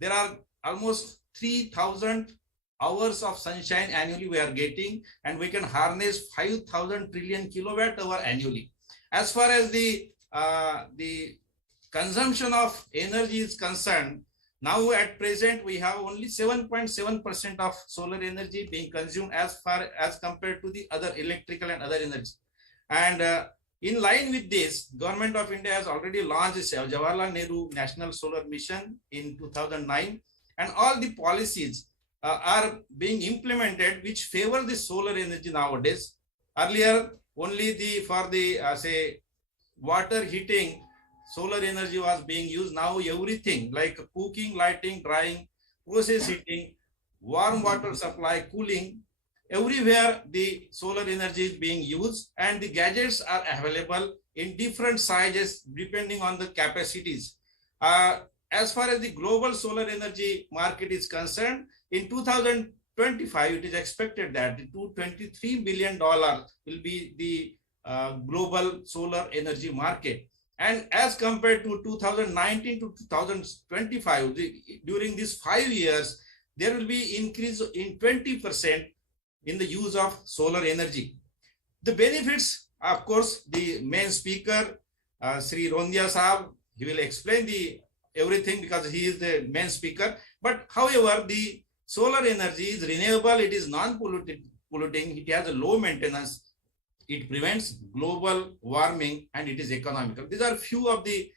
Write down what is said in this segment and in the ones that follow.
there are almost 3,000 hours of sunshine annually we are getting, and we can harness 5,000 trillion kilowatt hour annually. As far as the consumption of energy is concerned, now at present we have only 7.7% of solar energy being consumed as far as compared to the other electrical and other energy. And in line with this, Government of India has already launched Jawaharlal Nehru National Solar Mission in 2009, and all the policies are being implemented which favor the solar energy nowadays. Earlier, only for the say water heating, solar energy was being used. Now everything like cooking, lighting, drying, process heating, warm water supply, cooling, everywhere the solar energy is being used, and the gadgets are available in different sizes depending on the capacities. As far as the global solar energy market is concerned, in 2025, it is expected that $223 billion will be the global solar energy market. And as compared to 2019 to 2025, during these 5 years, there will be increase in 20% in the use of solar energy. The benefits, of course, the main speaker, Sri Rondia Sahab, he will explain everything because he is the main speaker. But however, the solar energy is renewable, it is non-polluting, it has a low maintenance, it prevents global warming, and it is economical. These are few of the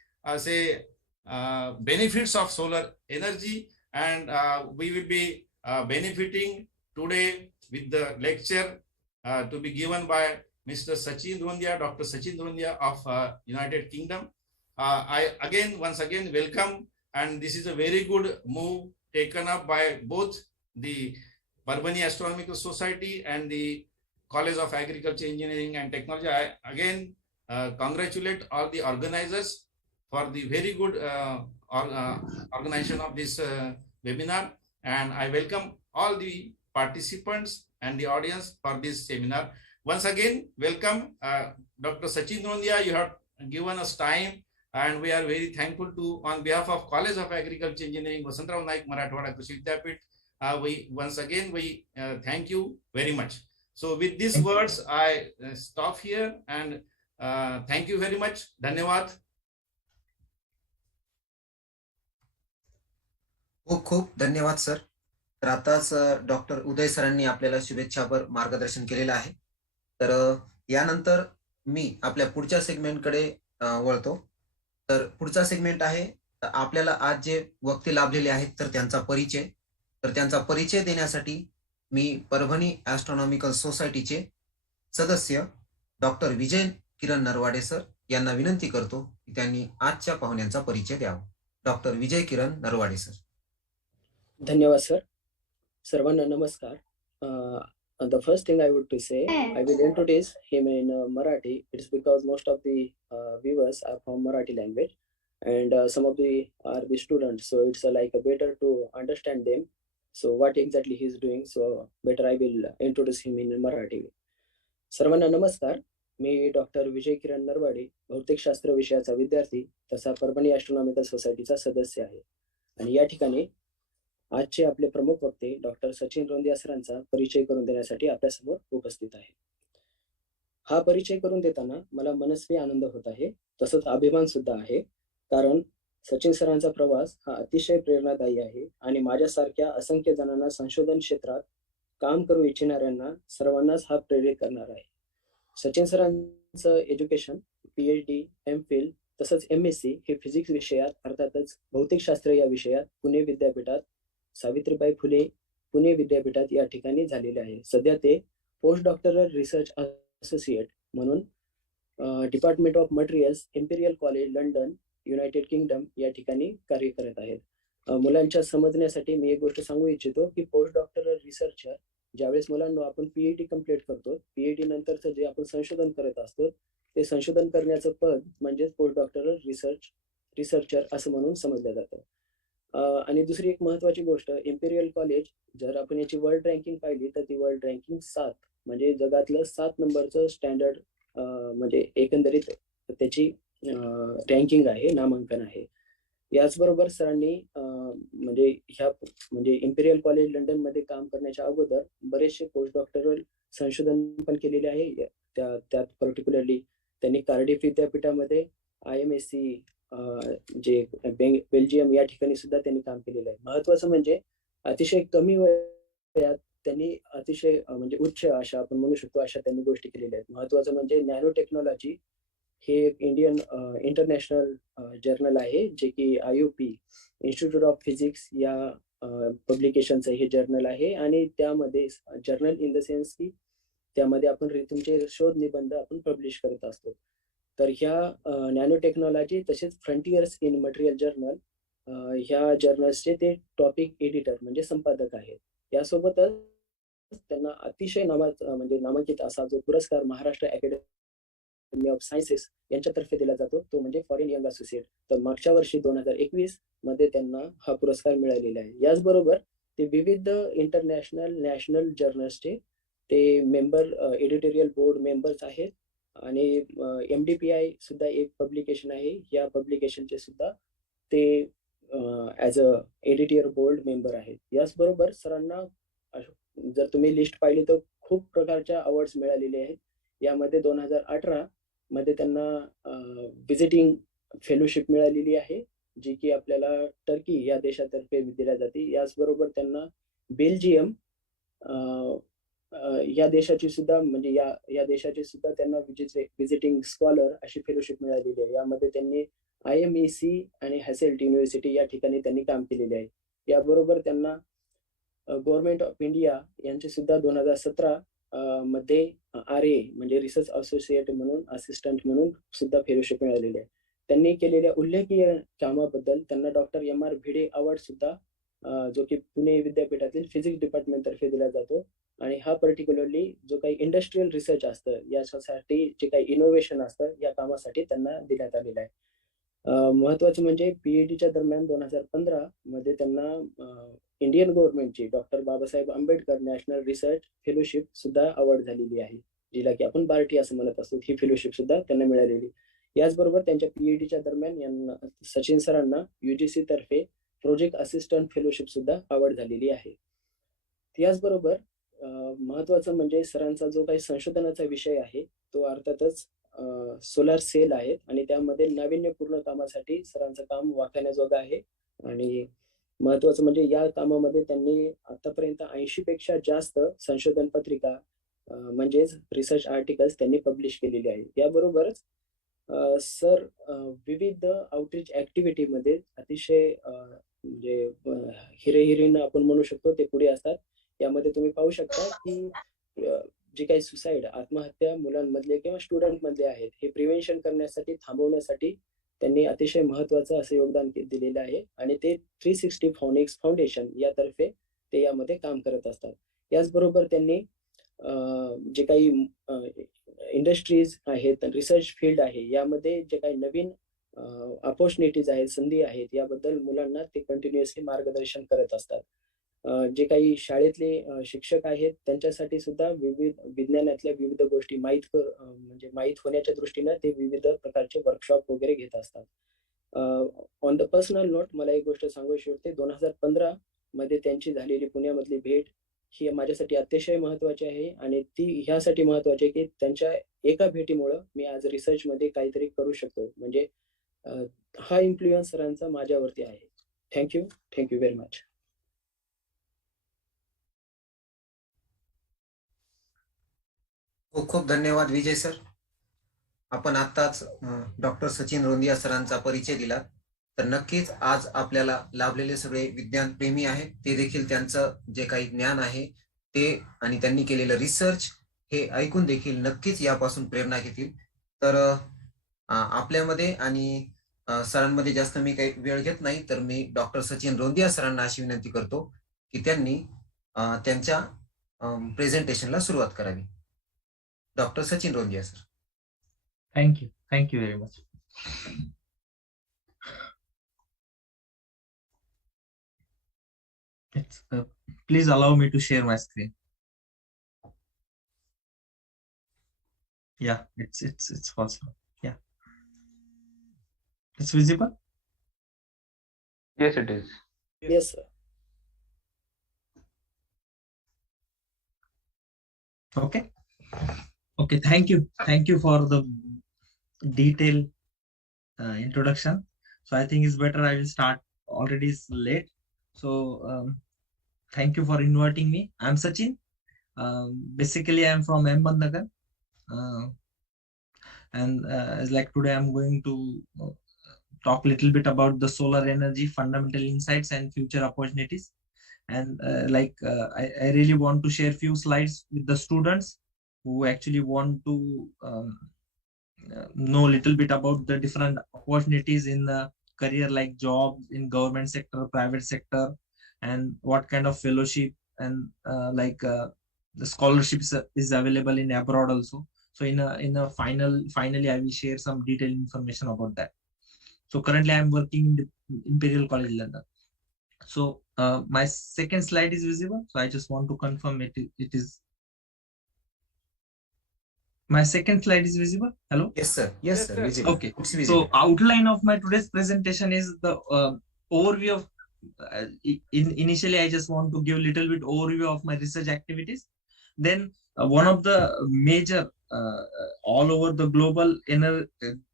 benefits of solar energy, and we will be benefiting today with the lecture to be given by Mr. Sachin Rondia, Dr. Sachin Rondia of United Kingdom. I once again welcome, and this is a very good move taken up by both the Parbhani Astronomical Society and the College of Agriculture, Engineering and Technology. I again congratulate all the organizers for the very good organization of this webinar, and I welcome all the participants and the audience for this seminar. Once again, welcome Dr. Sachin Rondia. You have given us time, and we are very thankful to, on behalf of College of Agriculture Engineering, Vasantrao Naik Marathwada Krishi Vidyapit, we thank you very much. So with these words, I stop here, and thank you very much. Dhanyawad. खूप धन्यवाद sir. तर आताच doctor उदय सरांनी आपल्याला शुभेच्छापर मार्गदर्शन केलेलं आहे. तर यानंतर मी आपल्या पुढच्या सेगमेंटकडे वळतो. तर पुढचा सेगमेंट आहे, आपल्याला आज जे वक्ते लाभलेले आहेत तर त्यांचा परिचय. तर त्यांचा परिचय देण्यासाठी मी परभणी ॲस्ट्रॉनॉमिकल सोसायटीचे सदस्य डॉक्टर विजय किरण नरवाडे सर यांना विनंती करतो की त्यांनी आजच्या पाहुण्यांचा परिचय द्यावा. Doctor Vijay Kiran Narwade sir. धन्यवाद सर. सर्वांना नमस्कार. The first thing I would to say, I will introduce him in Marathi. It's because most of the viewers are from Marathi language, and some of the are the students, so it's like better to understand them. So what exactly he is doing, so better I will introduce him in Marathi. सर्वांना नमस्कार. मी doctor Vijay Kiran Narwade, भौतिकशास्त्र विषयाचा विद्यार्थी तसा Parbhani astronomical सोसायटीचा सदस्य आहे, आणि या ठिकाणी आजचे आपले प्रमुख वक्ते डॉक्टर सचिन रोंदिया सरांचा परिचय करून देण्यासाठी आपल्यासमोर उपस्थित आहे. हा परिचय करून देताना मला मनस्वी आनंद होत आहे, तसंच अभिमान सुद्धा आहे, कारण सचिन सरांचा प्रवास हा अतिशय प्रेरणादायी आहे आणि माझ्यासारख्या असंख्य जणांना संशोधन क्षेत्रात काम करू इच्छिणाऱ्यांना सर्वांनाच हा प्रेरित करणार आहे. सचिन सरांचं एज्युकेशन PhD, MPhil तसंच MSc हे फिजिक्स विषयात अर्थातच भौतिकशास्त्र या विषयात पुणे विद्यापीठात सावित्रीबाई फुले पुणे विद्यापीठात या ठिकाणी झालेले आहे. सध्या ते पोस्ट डॉक्टरल रिसर्च असोसिएट म्हणून department of materials, imperial college, London, United kingdom या ठिकाणी कार्य करत आहेत. मुलांच्या समजण्यासाठी मी एक गोष्ट सांगू इच्छितो की पोस्ट डॉक्टरल रिसर्चर ज्यावेळेस मुलांना आपण PhD कंप्लीट करतो, PhD नंतरचं जे आपण संशोधन करत असतो ते संशोधन करण्याचं पद म्हणजेच पोस्ट डॉक्टरल रिसर्चर असं म्हणून समजलं जातं. आणि दुसरी एक महत्वाची गोष्ट, इम्पेरियल कॉलेज जर आपण याची वर्ल्ड रँकिंग पाहिली तर ती वर्ल्ड रँकिंग 7 म्हणजे जगातलं 7 नंबरचं स्टँडर्ड म्हणजे एकंदरीत त्याची रँकिंग आहे, नामांकन आहे. याचबरोबर सरांनी म्हणजे म्हणजे इम्पिरियल कॉलेज लंडन मध्ये काम करण्याच्या अगोदर बरेचसे पोस्ट डॉक्टरल संशोधन पण केलेले आहे. त्यात पर्टिक्युलरली त्यांनी कार्डिफ विद्यापीठामध्ये IMSc जे बेल्जियम या ठिकाणी सुद्धा त्यांनी काम केलेलं आहे. महत्वाचं म्हणजे अतिशय कमी वयात त्यांनी अतिशय म्हणजे उच्च अशा आपण म्हणू शकतो अशा त्यांनी गोष्टी केलेल्या आहेत. महत्वाचं म्हणजे नॅनो टेक्नॉलॉजी हे एक इंडियन इंटरनॅशनल जर्नल आहे, जे की IUP इन्स्टिट्यूट ऑफ फिजिक्स या पब्लिकेशनचं हे जर्नल आहे. आणि त्यामध्ये जर्नल इन द सेन्स की त्यामध्ये आपण तुमचे शोध निबंध आपण पब्लिश करत असतो. तर ह्या नॅनो टेक्नॉलॉजी तसेच फ्रंटियर्स इन मटेरियल जर्नल ह्या जर्नल्सचे ते टॉपिक एडिटर म्हणजे संपादक आहेत. यासोबतच त्यांना अतिशय म्हणजे नामांकित असा जो पुरस्कार महाराष्ट्र अकॅडमी ऑफ सायन्सेस यांच्यातर्फे दिला जातो तो म्हणजे फॉरेन यंग असोसिएट. तर मागच्या वर्षी 2021 मध्ये त्यांना हा पुरस्कार मिळालेला आहे. याचबरोबर ते विविध इंटरनॅशनल नॅशनल जर्नल्सचे ते मेंबर एडिटोरियल बोर्ड मेंबर्स आहेत. आणि MDPI सुद्धा एक पब्लिकेशन आहे. या पब्लिकेशनचे सुद्धा ते as a editor board member आहेत. याचबरोबर सरांना जर तुम्ही लिस्ट पाहिली तर खूप प्रकारच्या अवॉर्ड्स मिळालेले आहेत. यामध्ये 2018 मध्ये त्यांना व्हिजिटिंग फेलोशिप मिळालेली आहे, जी की आपल्याला टर्की या देशातर्फे दिल्या जाते. याचबरोबर त्यांना बेल्जियम या देशाची सुद्धा म्हणजे या देशाची सुद्धा त्यांना व्हिजिटिंग स्कॉलर अशी फेलोशिप मिळालेली आहे. यामध्ये त्यांनी IMEC आणि हॅसेल्ट युनिव्हर्सिटी या ठिकाणी त्यांनी काम केलेले आहे. याबरोबर त्यांना गव्हर्नमेंट ऑफ इंडिया यांचे सुद्धा 2017 मध्ये RA म्हणजे रिसर्च असोसिएट म्हणून असिस्टंट म्हणून सुद्धा फेलोशिप मिळालेली आहे. त्यांनी केलेल्या उल्लेखनीय कामाबद्दल त्यांना डॉक्टर MR भिडे अवॉर्ड सुद्धा जो की पुणे विद्यापीठातील फिजिक्स डिपार्टमेंट तर्फे दिला जातो. आणि हा पर्टिक्युलरली जो काही इंडस्ट्रियल रिसर्च असतं यासाठी जे काही इनोव्हेशन असतं या कामासाठी त्यांना देण्यात आलेलं आहे. महत्वाचं म्हणजे PhDच्या दरम्यान 2015 मध्ये त्यांना इंडियन गव्हर्नमेंटची doctor Babasaheb Ambedkar national research fellowship सुद्धा अवॉर्ड झालेली आहे, जिला की आपण बार्टी असं म्हणत असतो. ही फेलोशिप सुद्धा त्यांना मिळालेली. याचबरोबर त्यांच्या PhDच्या दरम्यान यांना सचिन सरांना UGC तर्फे प्रोजेक्ट असिस्टंट फेलोशिप सुद्धा अवॉर्ड झालेली आहे. याचबरोबर महत्वाचं म्हणजे सरांचा जो काही संशोधनाचा विषय आहे तो अर्थातच सोलार सेल आहेत. आणि त्यामध्ये नाविन्यपूर्ण कामासाठी सरांचं काम वाखाणण्याजोगं आहे. आणि महत्वाचं म्हणजे या कामामध्ये त्यांनी आतापर्यंत 80 पेक्षा जास्त संशोधन पत्रिका म्हणजेच रिसर्च आर्टिकल्स त्यांनी पब्लिश केलेली आहे. याबरोबरच सर विविध आउटरीच ऍक्टिव्हिटीमध्ये अतिशय म्हणजे हिरे आपण म्हणू शकतो ते पुढे असतात. यामध्ये तुम्ही पाहू शकता की जे काही सुसाईड आत्महत्या मुलांमधले किंवा स्टुडंट मधले आहेत हे प्रिव्हेन्शन करण्यासाठी थांबवण्यासाठी त्यांनी अतिशय महत्वाचं असं योगदान दिलेलं आहे. आणि ते 360 फॉनिक्स फाउंडेशन यातर्फे ते यामध्ये काम करत असतात. याचबरोबर त्यांनी जे काही इंडस्ट्रीज आहेत रिसर्च फील्ड आहे यामध्ये जे काही नवीन ऑपॉर्च्युनिटीज आहेत संधी आहेत याबद्दल मुलांना ते कंटिन्युअसली मार्गदर्शन करत असतात. जे काही शाळेतले शिक्षक आहेत त्यांच्यासाठी सुद्धा विविध विज्ञानातल्या विविध गोष्टी म्हणजे माहीत होण्याच्या दृष्टीनं ते विविध प्रकारचे वर्कशॉप वगैरे घेत असतात. ऑन द पर्सनल नोट मला एक गोष्ट सांगायची होती. 2015 मध्ये त्यांची झालेली पुण्यामधली भेट ही माझ्यासाठी अतिशय महत्वाची आहे. आणि ती ह्यासाठी महत्वाची आहे की त्यांच्या एका भेटीमुळं मी आज रिसर्च मध्ये काहीतरी करू शकतो. म्हणजे हा इन्फ्लुएन्स सरांचा माझ्यावरती आहे. Thank you very much. खूप खूप धन्यवाद विजय सर. आपण आताच डॉक्टर सचिन रोंदिया सरांचा परिचय दिला. तर नक्कीच आज आपल्याला लाभलेले सगळे विज्ञान प्रेमी आहेत ते देखील त्यांचं जे काही ज्ञान आहे ते आणि त्यांनी केलेलं रिसर्च हे ऐकून देखील नक्कीच यापासून प्रेरणा घेतील. तर आपल्यामध्ये आणि सरांमध्ये जास्त मी काही वेळ घेत नाही. तर मी डॉक्टर सचिन रोंदिया सरांना अशी विनंती करतो की त्यांनी त्यांच्या प्रेझेंटेशनला सुरुवात करावी. Doctor Sachin Rondiya sir. Thank you very much. Please allow me to share my screen. Yeah, it's possible. Yeah, it's visible. Yes, it is. Yes, sir. Okay. Okay. Thank you. Thank you for the detailed introduction. So I think it's better I will start. Already it's late. So thank you for inviting me. I'm Sachin. Basically, I'm from Ahmednagar. And as like today, I'm going to talk a little bit about the solar energy, fundamental insights and future opportunities. And I really want to share few slides with the students who actually want to know a little bit about the different opportunities in the career, like jobs in government sector, private sector, and what kind of fellowship and the scholarships is available in abroad also. So finally I will share some detailed information about that. So currently I'm working in the Imperial College London. So my second slide is visible. So I just want to confirm it is. My second slide is visible. Hello. Yes, sir. Yes, sir. Visible. Okay. It's visible. So outline of my today's presentation is the overview of. Initially, I just want to give a little bit overview of my research activities. Then one of the major all over the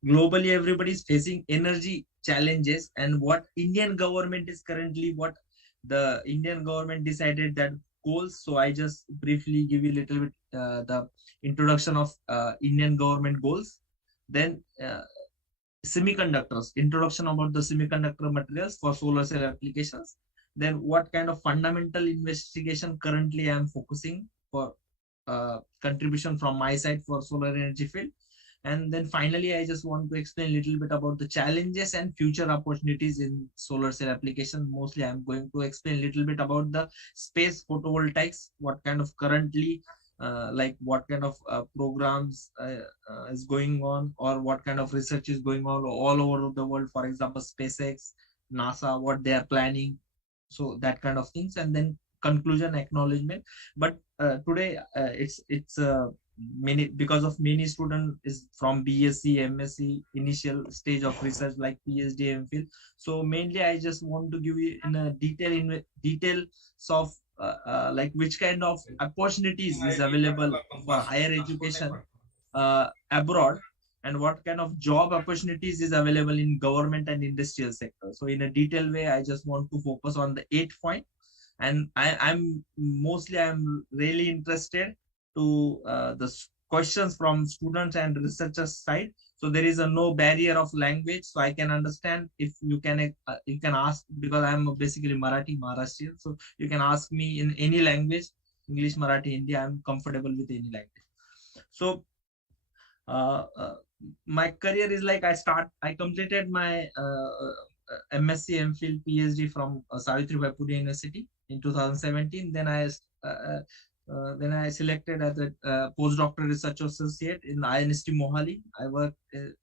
globally everybody is facing energy challenges, and what Indian government is currently, what the Indian government decided that goals. So I just briefly give you a little bit the introduction of Indian government goals. Then semiconductors, introduction about the semiconductor materials for solar cell applications. Then what kind of fundamental investigation currently I am focusing for contribution from my side for solar energy field. And then finally, I just want to explain a little bit about the challenges and future opportunities in solar cell application. Mostly, I'm going to explain a little bit about the space photovoltaics, what kind of currently, what kind of programs is going on, or what kind of research is going on all over the world. For example, SpaceX, NASA, what they are planning. So that kind of things. And then conclusion, acknowledgement. But today, it's many, because of many students is from BSc, MSc, initial stage of research like PhD, MPhil. So mainly I just want to give you in a details of like which kind of opportunities is available for higher education abroad, and what kind of job opportunities is available in government and industrial sector. So in a detailed way, I just want to focus on the 8 point. And I'm really interested to the questions from students and researchers side. So there is a no barrier of language, so I can understand. If you can ask, because I'm basically Marathi, Maharashtrian, so you can ask me in any language, English, Marathi, Hindi. I'm comfortable with any language. So my career is like I completed my MSc, MPhil, PhD from Savitribai Phule University in 2017. Then I selected as a postdoctoral research associate in INST Mohali. I worked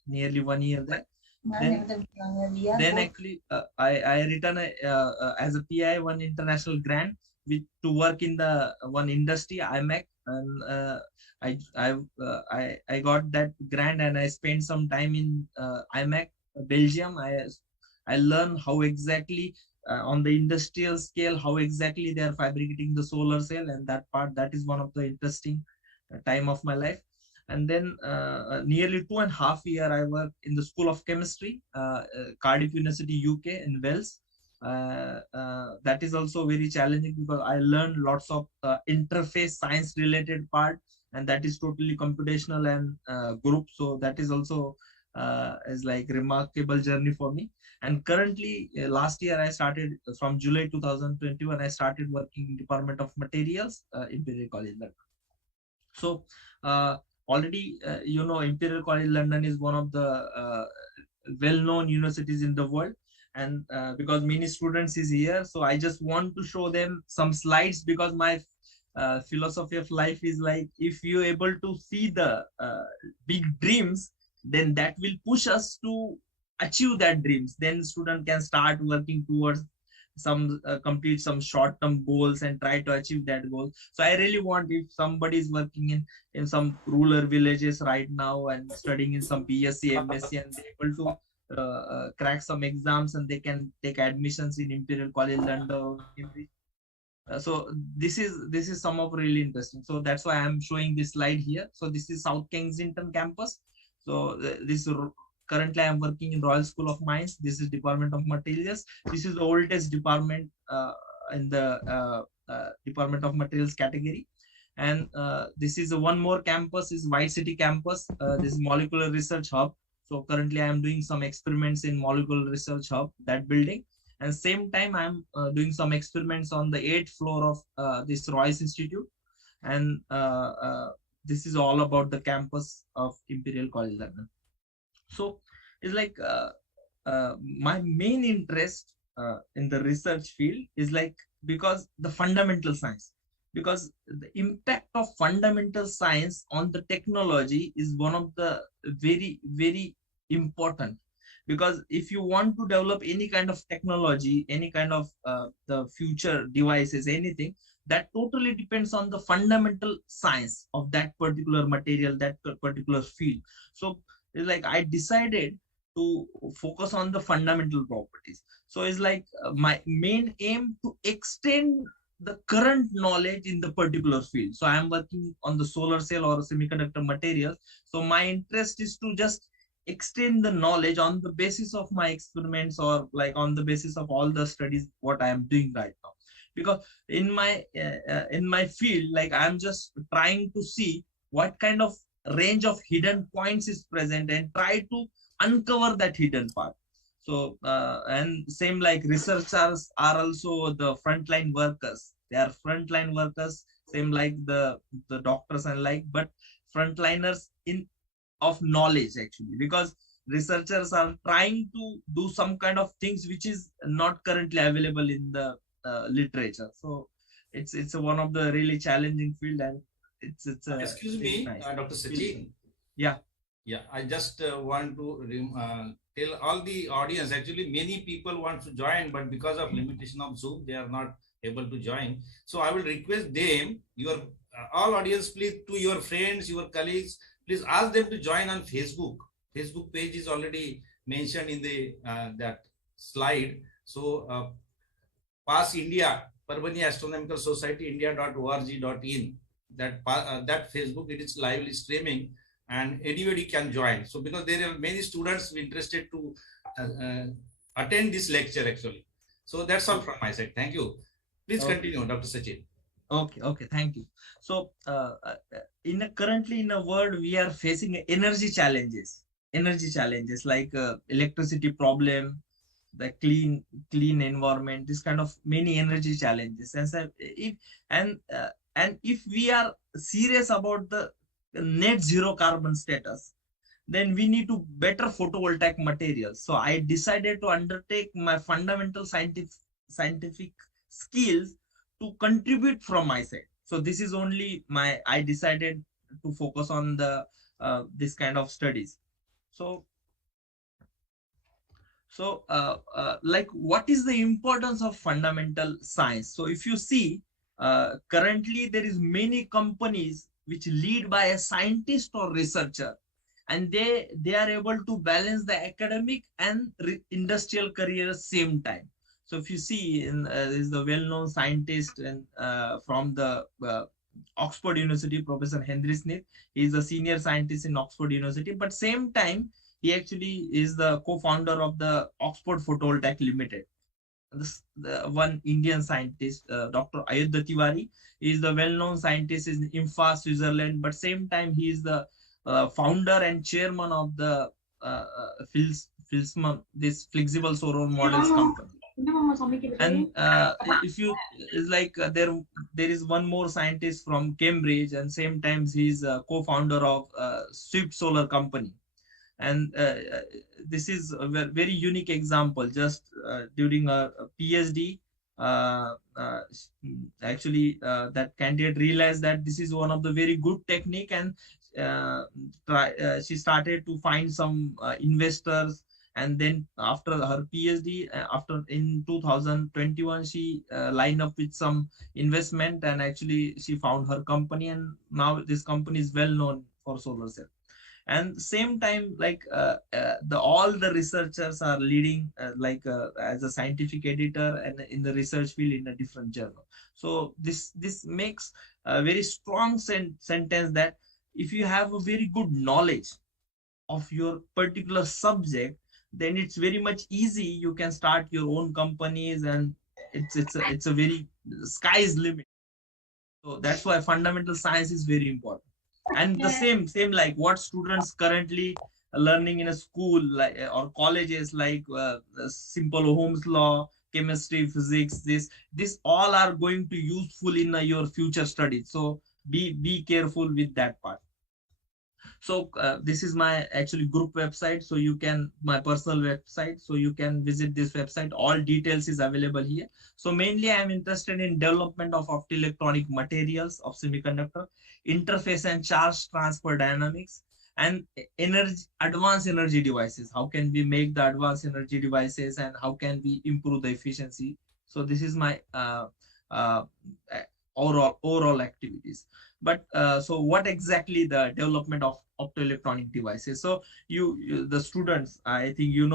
nearly 1 year there. Then actually I returned as a PI one international grant to work in the one industry, IMEC, and I got that grant, and I spent some time in IMEC, Belgium. I learned how exactly on the industrial scale, how exactly they are fabricating the solar cell, and that is one of the interesting time of my life. And then nearly 2.5 years I worked in the School of Chemistry, Cardiff University, UK in Wales. That is also very challenging because I learned lots of interface science related part, and that is totally computational and group. So that is also is like remarkable journey for me. And currently, last year I started from July 2021. I started working in Department of Materials, Imperial College London. So already, Imperial College London is one of the well-known universities in the world. And because many students is here, so I just want to show them some slides, because my philosophy of life is like, if you're able to see the big dreams, then that will push us to achieve that dreams. Then student can start working towards some complete some short-term goals and try to achieve that goal. So I really want, if somebody is working in some rural villages right now and studying in some BSc, MSc, and they're able to crack some exams and they can take admissions in Imperial College London, Cambridge. So this is some of really interesting. So that's why I'm showing this slide here. So this is South Kensington campus. So currently I'm working in Royal School of Mines. This is Department of Materials. This is the oldest department in the Department of Materials category. And this is one more campus, is White City campus. This is Molecular Research Hub. So currently I am doing some experiments in Molecular Research Hub, that building. And same time I'm doing some experiments on the 8th floor of this Royce Institute. And this is all about the campus of Imperial College London. So it's like my main interest in the research field is like, because the fundamental science, because the impact of fundamental science on the technology is one of the very, very important. Because if you want to develop any kind of technology, any kind of the future devices, anything, that totally depends on the fundamental science of that particular material, that particular field. So it's like I decided to focus on the fundamental properties. So it's like my main aim to extend the current knowledge in the particular field. So I am working on the solar cell or semiconductor materials. So my interest is to just extend the knowledge on the basis of my experiments, or like on the basis of all the studies what I am doing right now. Because in my field, like I'm just trying to see what kind of range of hidden points is present and try to uncover that hidden part. So and same like researchers are also the frontline workers. They are frontline workers, same like the doctors and like, but frontliners in of knowledge actually, because researchers are trying to do some kind of things which is not currently available in the literature. So it's one of the really challenging field, and it's excuse me, nice. Dr. Sachin. Yeah. I just want to tell all the audience, actually many people want to join, but because of limitation of Zoom, they are not able to join. So I will request them, your all audience, please, to your friends, your colleagues, please ask them to join on Facebook. Facebook page is already mentioned in the that slide. So Pass India, Parbhani Astronomical Society, India.org.in. That Facebook, it is lively streaming, and anybody can join. So because there are many students interested to attend this lecture actually. So that's all from my side. Thank you. Please continue, Dr. Sachin. Okay, thank you. So currently in a world, we are facing energy challenges like electricity problem, the clean environment, this kind of many energy challenges. And so if we are serious about the net zero carbon status, then we need to better photovoltaic materials. So I decided to undertake my fundamental scientific skills to contribute from my side. So this is only I decided to focus on the this kind of studies. So like, what is the importance of fundamental science? So if you see, currently there is many companies which lead by a scientist or researcher, and they are able to balance the academic and industrial career same time. So if you see, is the well-known scientist and from the Oxford University, Professor Henry Smith. He is a senior scientist in Oxford University, but same time he actually is the co-founder of the Oxford Photovoltaic Limited. The one Indian scientist, Dr. Ayodhya Tiwari, is the well-known scientist in Imphal, Switzerland, but same time he is the founder and chairman of the this flexible solar models company. And if you is like there is one more scientist from Cambridge, and same times he's a co-founder of Swift Solar Company. And this is a very unique example. Just during a PhD, actually that candidate realized that this is one of the very good technique, and she started to find some investors. And then after her PhD, after in 2021, she lined up with some investment, and actually she found her company, and now this company is well known for solar cell. And same time, like all the researchers are leading as a scientific editor and in the research field in a different journal. So this makes a very strong sentence that if you have a very good knowledge of your particular subject, then it's very much easy. You can start your own companies, and it's a very sky's limit. So that's why fundamental science is very important. And the same like what students currently learning in a school like or colleges, like simple Ohm's law, chemistry, physics, this all are going to useful in your future studies. So be careful with that part. So this is my actually group website, so you can, my personal website, so you can visit this website. All details is available here. So mainly I am interested in development of optoelectronic materials of semiconductor, interface and charge transfer dynamics, and energy, advanced energy devices. How can we make the advanced energy devices, and how can we improve the efficiency? So this is my uh, overall activities. But so what exactly the development of optoelectronic devices? So the students, I think you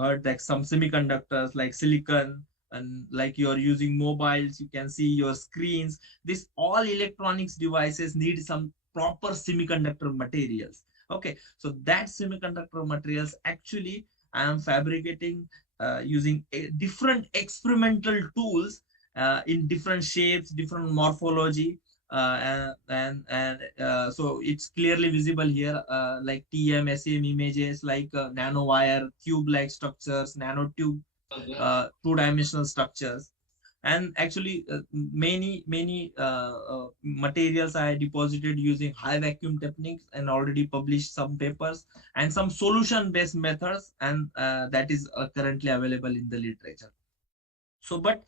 heard like some semiconductors like silicon, and like you're using mobiles, you can see your screens. This all electronics devices need some proper semiconductor materials. Okay, so that semiconductor materials actually I am fabricating using different experimental tools in different shapes, different morphology, so it's clearly visible here, like TM, SEM images, like nanowire, tube-like structures, nanotube, two-dimensional structures. And actually, many materials I deposited using high vacuum techniques and already published some papers, and some solution-based methods, and that is currently available in the literature. So, but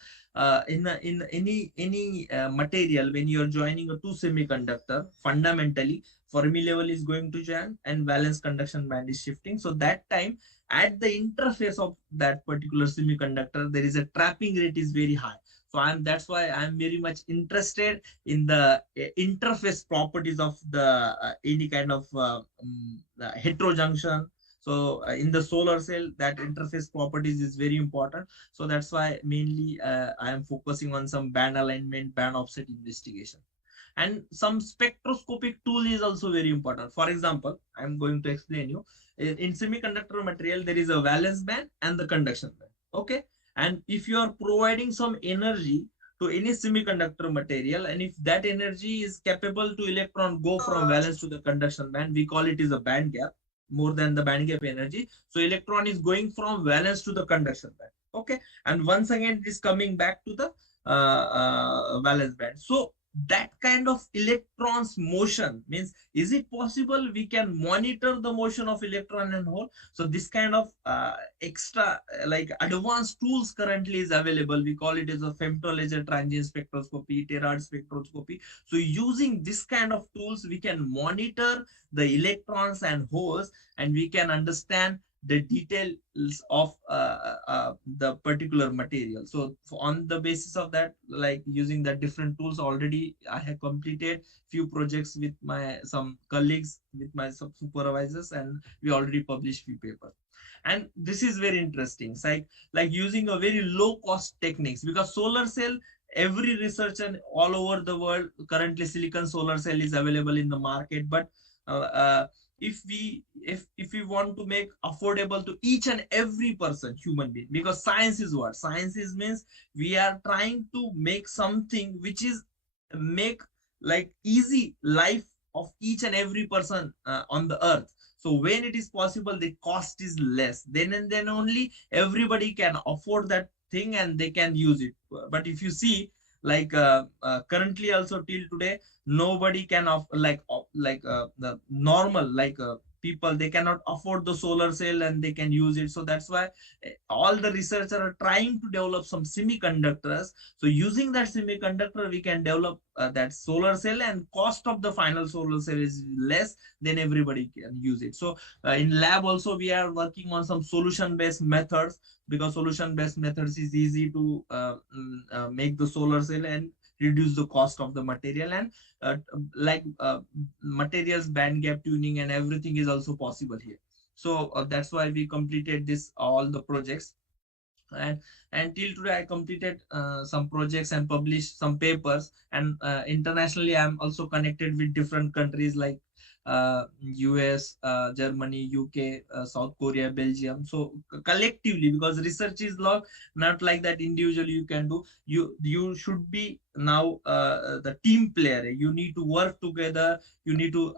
in any material, when you are joining a two semiconductor, fundamentally Fermi level is going to join and valence conduction band is shifting. So that time at the interface of that particular semiconductor, there is a trapping rate is very high. So that's why I'm very much interested in the interface properties of the any kind of heterojunction. So in the solar cell, that interface properties is very important. So that's why mainly I am focusing on some band alignment, band offset investigation. And some spectroscopic tool is also very important. For example, I'm going to explain you. In semiconductor material, there is a valence band and the conduction band. Okay. And if you are providing some energy to any semiconductor material, and if that energy is capable to electron go from valence to the conduction band, we call it is a band gap, more than the band gap energy. So electron is going from valence to the conduction band. Okay. And once again, it is coming back to the valence band. So that kind of electrons motion means, is it possible we can monitor the motion of electron and hole? So this kind of extra like advanced tools currently is available. We call it as a femtolaser transient spectroscopy, terahertz spectroscopy. So using this kind of tools, we can monitor the electrons and holes, and we can understand the details of the particular material. So on the basis of that, like using the different tools, already I have completed few projects with my some colleagues, with my supervisors, and we already published few papers. And this is very interesting. It's like using a very low cost techniques, because solar cell, every researcher all over the world, currently silicon solar cell is available in the market. But if we want to make affordable to each and every person, human being, because science is what science is means, we are trying to make something which is make like easy life of each and every person on the earth. So when it is possible, the cost is less, then and then only everybody can afford that thing and they can use it. But if you see, like currently also till today, nobody can the normal people, they cannot afford the solar cell and they can use it. So that's why all the researchers are trying to develop some semiconductors. So using that semiconductor, we can develop that solar cell, and cost of the final solar cell is less, then everybody can use it. So in lab also we are working on some solution based methods, because solution based methods is easy to make the solar cell, and reduce the cost of the material, and materials band gap tuning and everything is also possible here. So that's why we completed this all the projects, and till today I completed some projects and published some papers, and internationally I'm also connected with different countries like US, Germany, UK, South Korea, Belgium. So collectively, because research is not like that individually you can do, you should be now the team player. You need to work together, you need to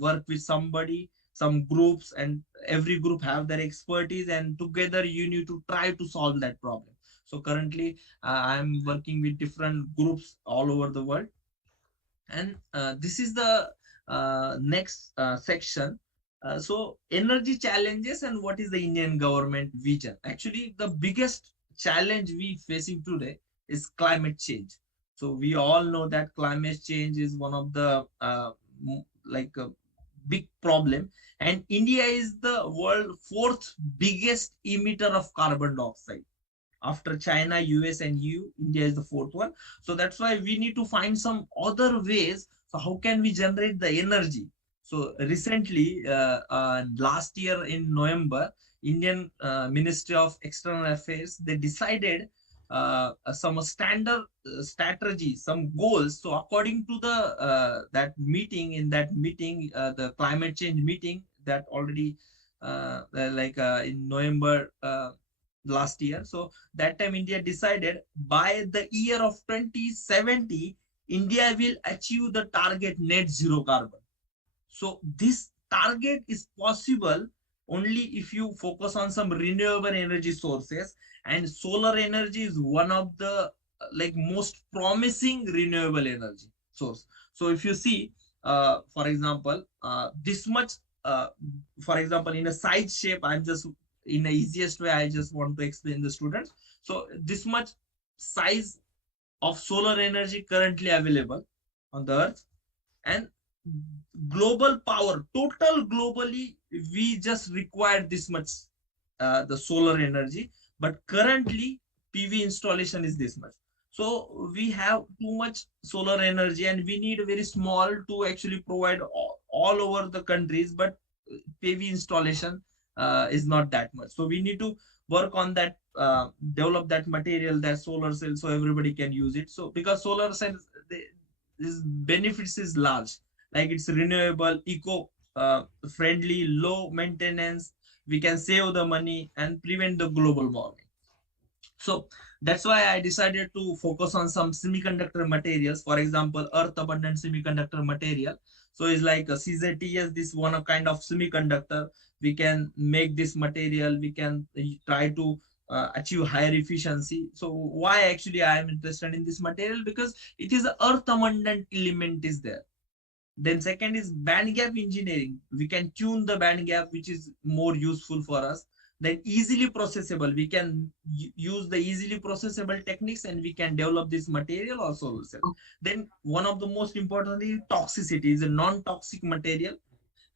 work with somebody, some groups, and every group have their expertise, and together you need to try to solve that problem. So currently I'm working with different groups all over the world, and this is the next section. So energy challenges and what is the Indian government vision. Actually, the biggest challenge we facing today is climate change. So we all know that climate change is one of the like a big problem, and India is the world fourth biggest emitter of carbon dioxide. After China, US, and EU, India is the fourth one. So that's why we need to find some other ways. So how can we generate the energy? So recently, last year in November, Indian Ministry of External Affairs, they decided some standard strategy, some goals. So according to the that meeting, the climate change meeting that already in November last year. So that time India decided by the year of 2070, India will achieve the target net zero carbon. So this target is possible only if you focus on some renewable energy sources, and solar energy is one of the most promising renewable energy source. So if you see, for example, this much, for example, in a side shape, I'm just in the easiest way, I just want to explain the students. So this much size of solar energy currently available on the earth, and global power, total globally, we just require this much the solar energy, but currently PV installation is this much. So we have too much solar energy, and we need very small to actually provide all over the countries, but PV installation is not that much. So we need to work on that, develop that material, that solar cell, so everybody can use it. So because solar cells, this benefits is large, like it's renewable, eco friendly, low maintenance, we can save the money and prevent the global warming. So that's why I decided to focus on some semiconductor materials, for example, earth abundant semiconductor material. So it's like a CZTS, this one of kind of semiconductor. We can make this material, we can try to achieve higher efficiency. So why actually I am interested in this material? Because it is an earth abundant element is there. Then second is band gap engineering. We can tune the band gap, which is more useful for us. Then easily processable. We can use the easily processable techniques, and we can develop this material also. Then one of the most important is toxicity, is a non-toxic material.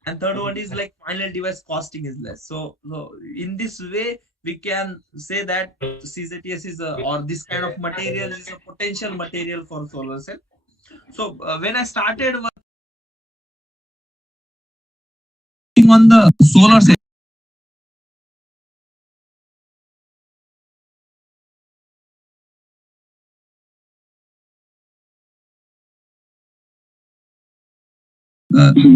And third one is like final device costing is less. So in this way, we can say that CZTS is or this kind of material is a potential material for solar cell. So when I started working on the solar cell,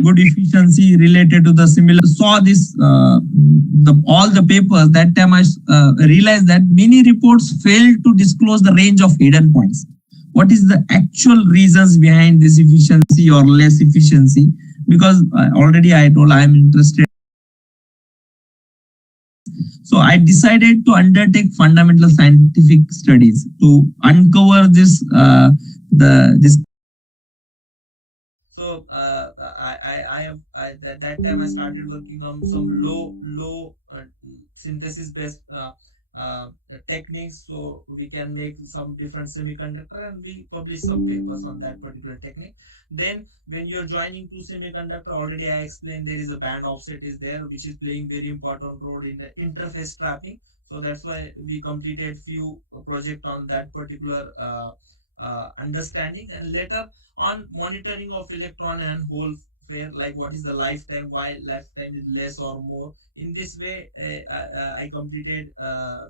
good efficiency related to the similar, saw this all the papers. That time I realized that many reports failed to disclose the range of hidden points. What is the actual reasons behind this efficiency or less efficiency? Because already I told I am interested. So I decided to undertake fundamental scientific studies to uncover this this. So that time I started working on some low synthesis based techniques, so we can make some different semiconductor, and we publish some papers on that particular technique. Then when you're joining to semiconductor, already I explained there is a band offset is there, which is playing very important role in the interface trapping. So that's why we completed few project on that particular understanding, and later on monitoring of electron and hole pair, like what is the lifetime, why lifetime is less or more. In this way,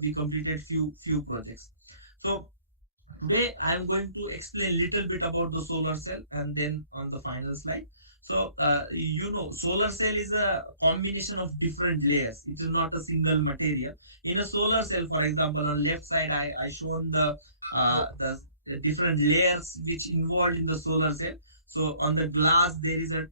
we completed few projects. So today I am going to explain a little bit about the solar cell, and then on the final slide. So solar cell is a combination of different layers. It is not a single material. In a solar cell, for example, on left side I shown the different layers which involved in the solar cell. So on the glass there is a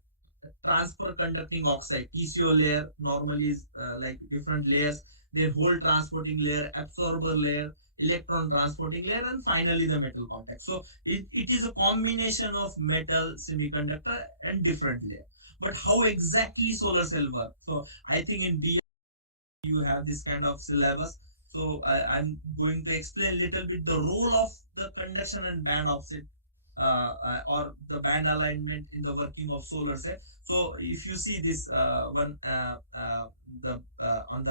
transfer conducting oxide, TCO layer, normally is like different layers. Their whole transporting layer, absorber layer, electron transporting layer, and finally the metal contact. So it is a combination of metal, semiconductor, and different layer. But how exactly solar cell work? So I think in B you have this kind of syllabus. So I'm going to explain a little bit the role of the conduction and band offset or the band alignment in the working of solar cell. So if you see this on the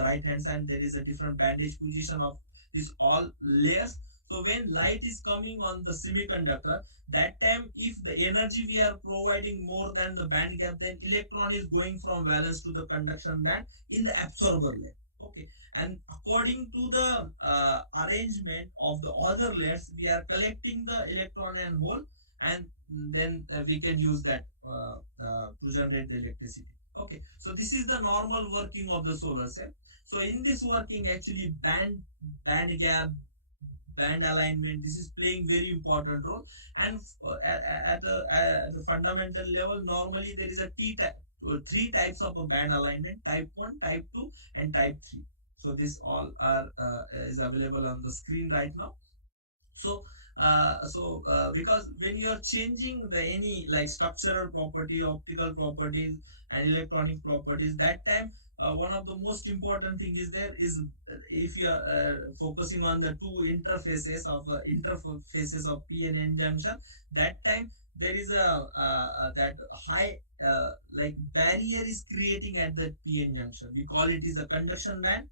right hand side, there is a different bandage position of these all layers. So when light is coming on the semiconductor, that time if the energy we are providing more than the band gap, then electron is going from valence to the conduction band in the absorber layer. Okay, and according to the arrangement of the other layers, we are collecting the electron and hole, and then we can use that to generate the electricity. Okay, so this is the normal working of the solar cell. So in this working, actually band gap, band alignment, this is playing very important role. And at the fundamental level, normally there is a three types of a band alignment: type 1, type 2, and type 3. So this all are is available on the screen right now. So because when you're changing the any like structural property, optical properties, and electronic properties, that time one of the most important thing is there is if you are focusing on the two interfaces of P and N junction, that time there is a that high like barrier is creating at the P-N junction. We call it is the conduction band,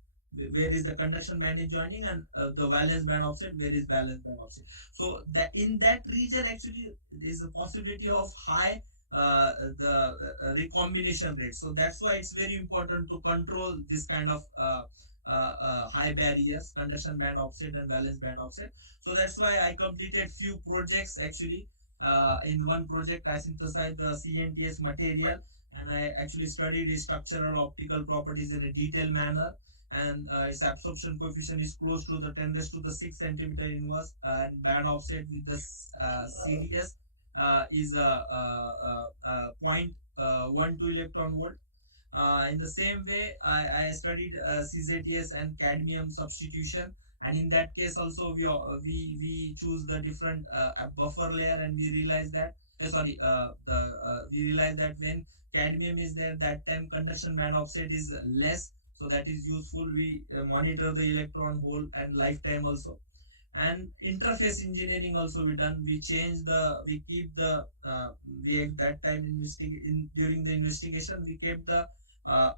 where is the conduction band is joining, and the valence band offset, where is valence band offset. So that in that region actually there is a possibility of high recombination rate. So that's why it's very important to control this kind of high barriers, conduction band offset and valence band offset. So that's why I completed few projects actually. In one project I synthesized the CNTS material, and I actually studied its structural optical properties in a detailed manner, and its absorption coefficient is close to the 10⁶ centimeter inverse, and band offset with the CDS is 0.12 electron volt. In the same way, I studied CZTS and cadmium substitution, and in that case also we choose the different buffer layer, and we realize that we realize that when cadmium is there, that time conduction band offset is less, so that is useful. We monitor the electron hole and lifetime also. And interface engineering also we done. We keep the we at that time during the investigation we kept the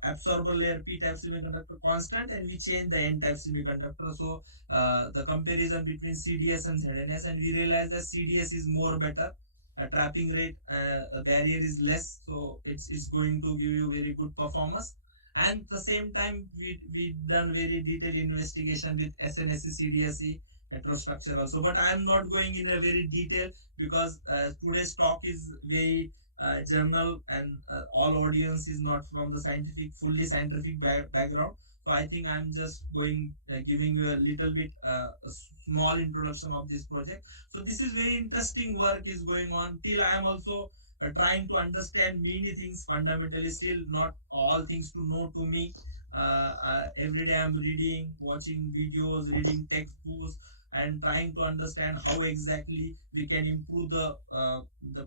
absorber layer P type semiconductor constant, and we change the N type semiconductor. So the comparison between CDS and ZNS, and we realize that CDS is more better. Trapping rate barrier is less, so it's going to give you very good performance. And at the same time we done very detailed investigation with SNSE, CDSE, heterostructure also. But I am not going in a very detail because today's talk is very journal, and all audience is not from the fully scientific background. So I think I'm just giving you a little bit a small introduction of this project. So this is very interesting work is going on. Till I am also trying to understand many things fundamentally, still not all things to know to me. Every day I'm reading, watching videos, reading textbooks, and trying to understand how exactly we can improve the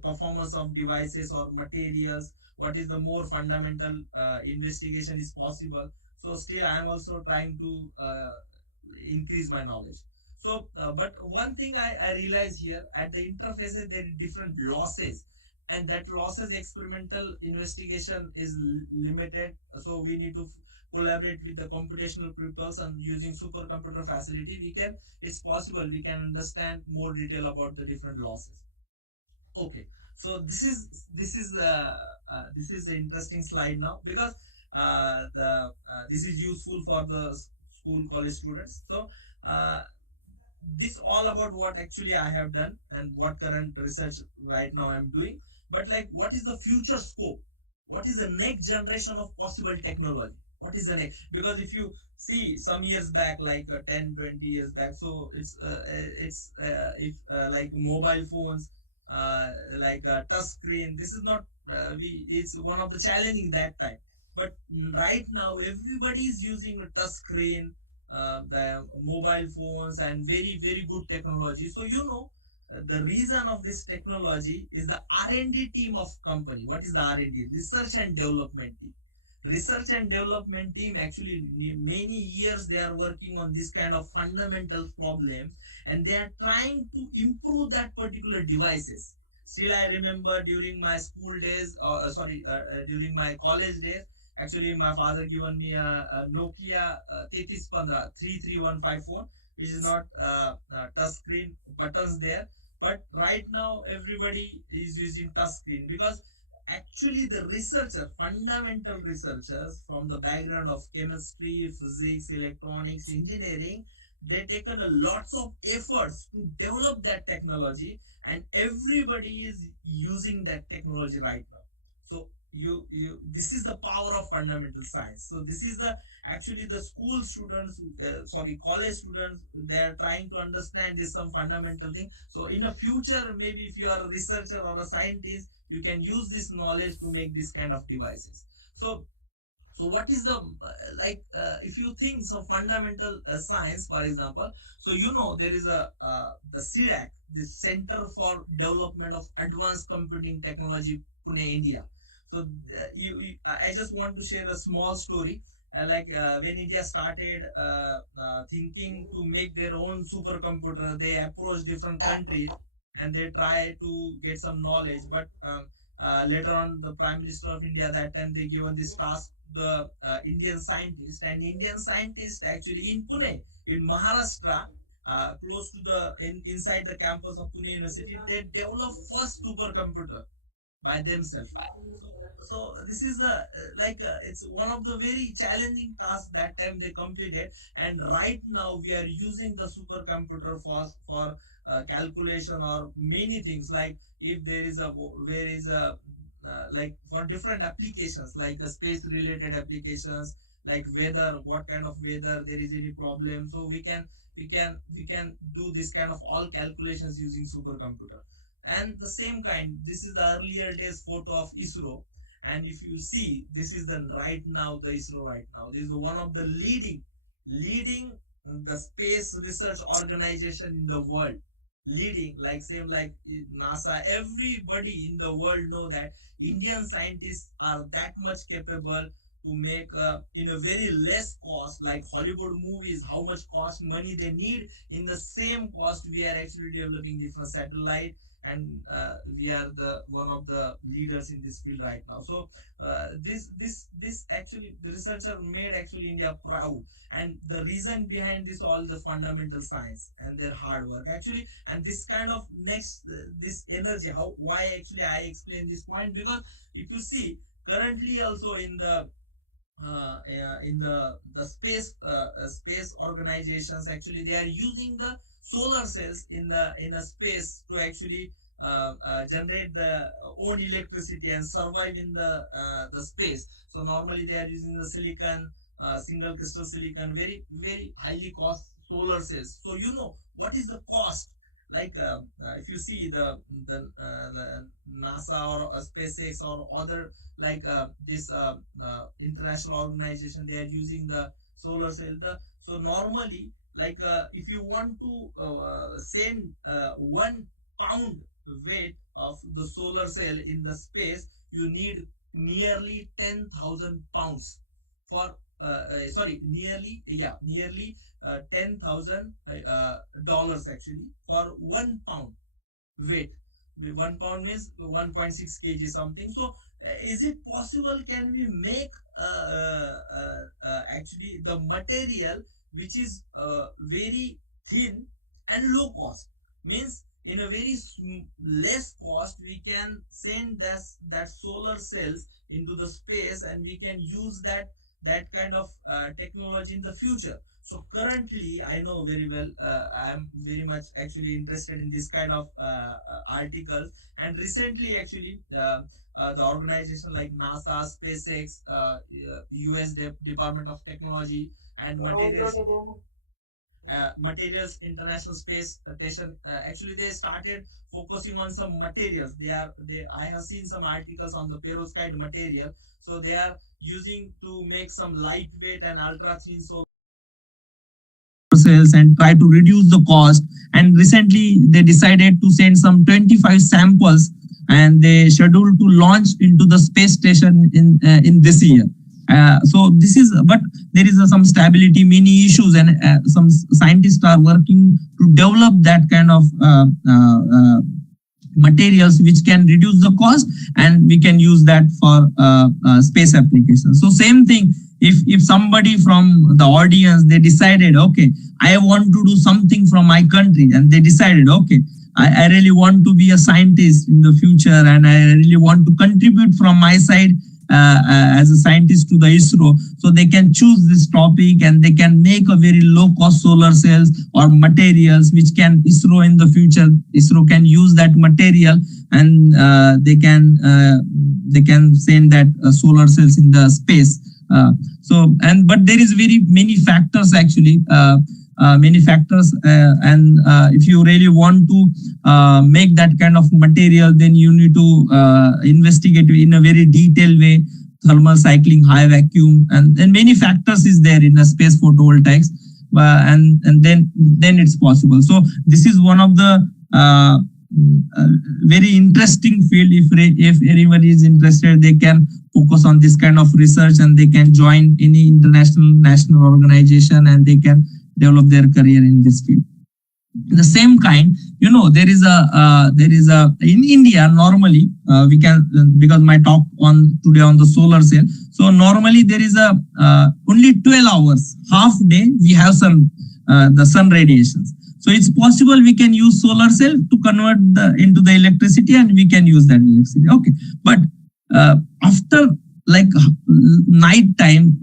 performance of devices or materials. What is the more fundamental investigation is possible. So still I am also trying to increase my knowledge. So but one thing I realize here, at the interfaces there are different losses, and that losses experimental investigation is limited. So we need to collaborate with the computational peoples and using supercomputer facility, it's possible we can understand more detail about the different losses. Okay, so this is the interesting slide now, because this is useful for the school college students. So this all about what actually I have done and what current research right now I'm doing. But like, what is the future scope? What is the next generation of possible technology? What is the next? Because if you see some years back, like 10, 20 years back, so it's if like mobile phones, like touch screen, this is not it's one of the challenging that time. But right now everybody is using a touch screen, the mobile phones, and very good technology. So the reason of this technology is the R&D team of company. What is the R&D? Research and development team. Research and development team, actually many years they are working on this kind of fundamental problems, and they are trying to improve that particular devices. Still I remember during my school days, during my college days, actually my father given me a Nokia 3315 phone, which is not touch screen buttons there. But right now everybody is using touch screen, because actually the fundamental researchers from the background of chemistry, physics, electronics, engineering, they taken a lots of efforts to develop that technology, and everybody is using that technology right now. So this is the power of fundamental science. So this is actually the school students, college students, they are trying to understand this some fundamental thing. So in the future, maybe if you are a researcher or a scientist, you can use this knowledge to make this kind of devices. So what is the if you think some fundamental science, for example, so there is a the CDAC, the Center for Development of Advanced Computing Technology, Pune, India. So I just want to share a small story. When India started thinking to make their own supercomputer, they approached different countries and they try to get some knowledge. But later on, the Prime Minister of India, that time they given this task the Indian scientist, and Indian scientists actually in Pune, in Maharashtra, close to the inside the campus of Pune University, they developed first supercomputer by themselves. So this is it's one of the very challenging tasks that time they completed, and right now we are using the supercomputer for calculation or many things, like if there is like for different applications, like space related applications, like weather, what kind of weather, there is any problem, so we can do this kind of all calculations using supercomputer. And the same kind, this is the earlier days photo of ISRO, and if you see, this is the right now, the ISRO right now, this is one of the leading the space research organization in the world, leading, like same like NASA. Everybody in the world know that Indian scientists are that much capable to make in a very less cost, like Hollywood movies, how much cost money they need, in the same cost we are actually developing different satellite, and we are the one of the leaders in this field right now. So this actually, the researcher made actually India proud, and the reason behind this all the fundamental science and their hard work actually. And this kind of this energy, why actually I explain this point, because if you see currently also in the space organizations, actually they are using the solar cells in a space to actually generate the own electricity and survive in the space. So normally they are using the silicon, single crystal silicon, very highly cost solar cells. So what is the cost? Like if you see the NASA or SpaceX or other like this international organization, they are using the solar cell. So normally, like if you want to send 1 pound weight of the solar cell in the space, you need nearly 10,000 pounds for nearly $10,000 actually for 1 pound weight. 1 pound means 1.6 kg something. So is it possible, can we make actually the material which is very thin and low cost, means in a very less cost we can send that solar cells into the space, and we can use that kind of technology in the future. So currently I know very well, I am very much actually interested in this kind of articles, and recently actually the organization like NASA, SpaceX, US Department of Technology, and Materials International Space Station, actually they started focusing on some materials. I have seen some articles on the perovskite material, so they are using to make some lightweight and ultra thin solar cells and try to reduce the cost. And recently they decided to send some 25 samples, and they scheduled to launch into the space station in this year. So this is, but there is some stability, many issues, and some scientists are working to develop that kind of materials which can reduce the cost, and we can use that for space applications. So same thing, if somebody from the audience, they decided, okay, I want to do something from my country, and they decided, okay, I really want to be a scientist in the future, and I really want to contribute from my side as a scientist to the ISRO. So they can choose this topic, and they can make a very low cost solar cells or materials which can ISRO in the future. ISRO can use that material, and they can send that solar cells in the space. But there is very many factors actually. Many factors, and if you really want to make that kind of material, then you need to investigate in a very detailed way, thermal cycling, high vacuum, and many factors is there in a space photovoltaics, and then it's possible. So this is one of the very interesting field. If anyone is interested, they can focus on this kind of research, and they can join any international national organization, and they can develop their career in this field. The same kind, there is a in India normally we can, because my talk today on the solar cell. So normally there is a only 12 hours, half day we have the sun radiations. So it's possible we can use solar cell to convert into the electricity, and we can use that electricity. Okay, but after like night time,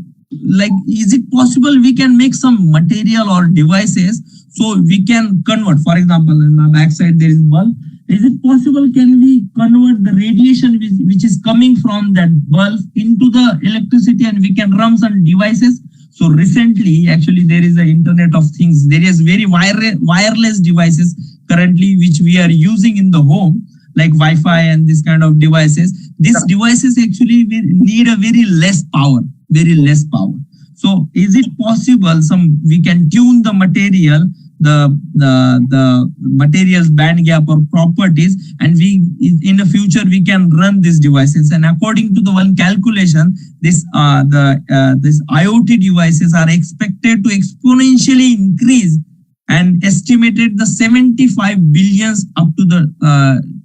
like, is it possible we can make some material or devices so we can convert? For example, in the backside there is bulb. Is it possible, can we convert the radiation which is coming from that bulb into the electricity, and we can run some devices? So recently, actually, there is the Internet of Things. There is very wireless devices currently which we are using in the home, like Wi-Fi and this kind of devices. These devices actually need a very less power. So is it possible we can tune the material, the materials band gap or properties, and in the future we can run these devices? And according to the one calculation, this IoT devices are expected to exponentially increase, and estimated the 75 billions up to the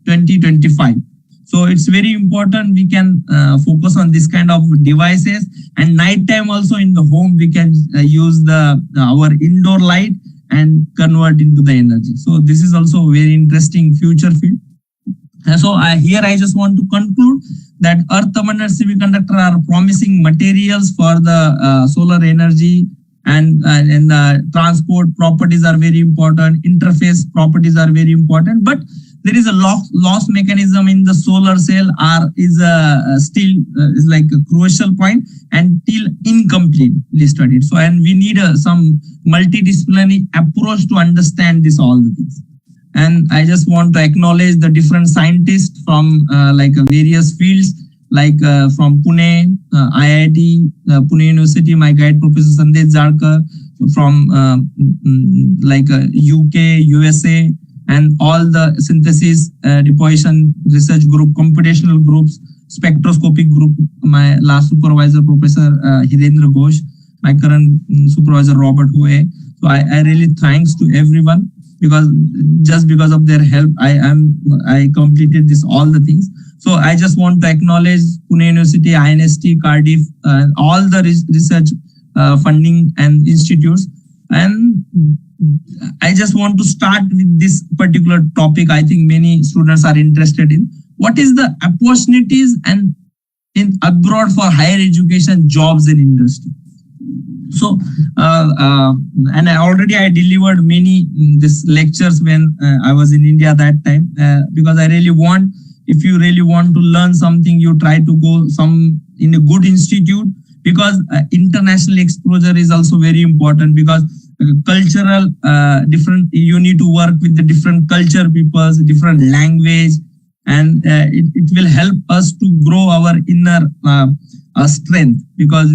2025. So it's very important we can focus on this kind of devices. And nighttime also in the home we can use our indoor light and convert into the energy. So this is also a very interesting future field. So here I just want to conclude that earth abundant semiconductor are promising materials for the solar energy, and the transport properties are very important, interface properties are very important, but there is a loss mechanism in the solar cell is like a crucial point and till incompletely studied. So, and we need some multidisciplinary approach to understand all the things. And I just want to acknowledge the different scientists from various fields, like from Pune, IIT, Pune University, my guide Professor Sandesh Jalkar, from UK, USA, and all the synthesis, deposition research group, computational groups, spectroscopic group, my last supervisor, Professor Hirendra Ghosh, my current supervisor, Robert Howe. So I really thanks to everyone, because just because of their help, I completed all the things. So I just want to acknowledge Pune University, INST, Cardiff, all the research funding and institutes. And I just want to start with this particular topic. I think many students are interested in. What is the opportunities and in abroad for higher education, jobs and industry? So, and I delivered many these lectures when I was in India that time, because I really want, if you really want to learn something, you try to go in a good institute, because international exposure is also very important, because cultural different, you need to work with the different culture peoples, different language, and it will help us to grow our inner strength, because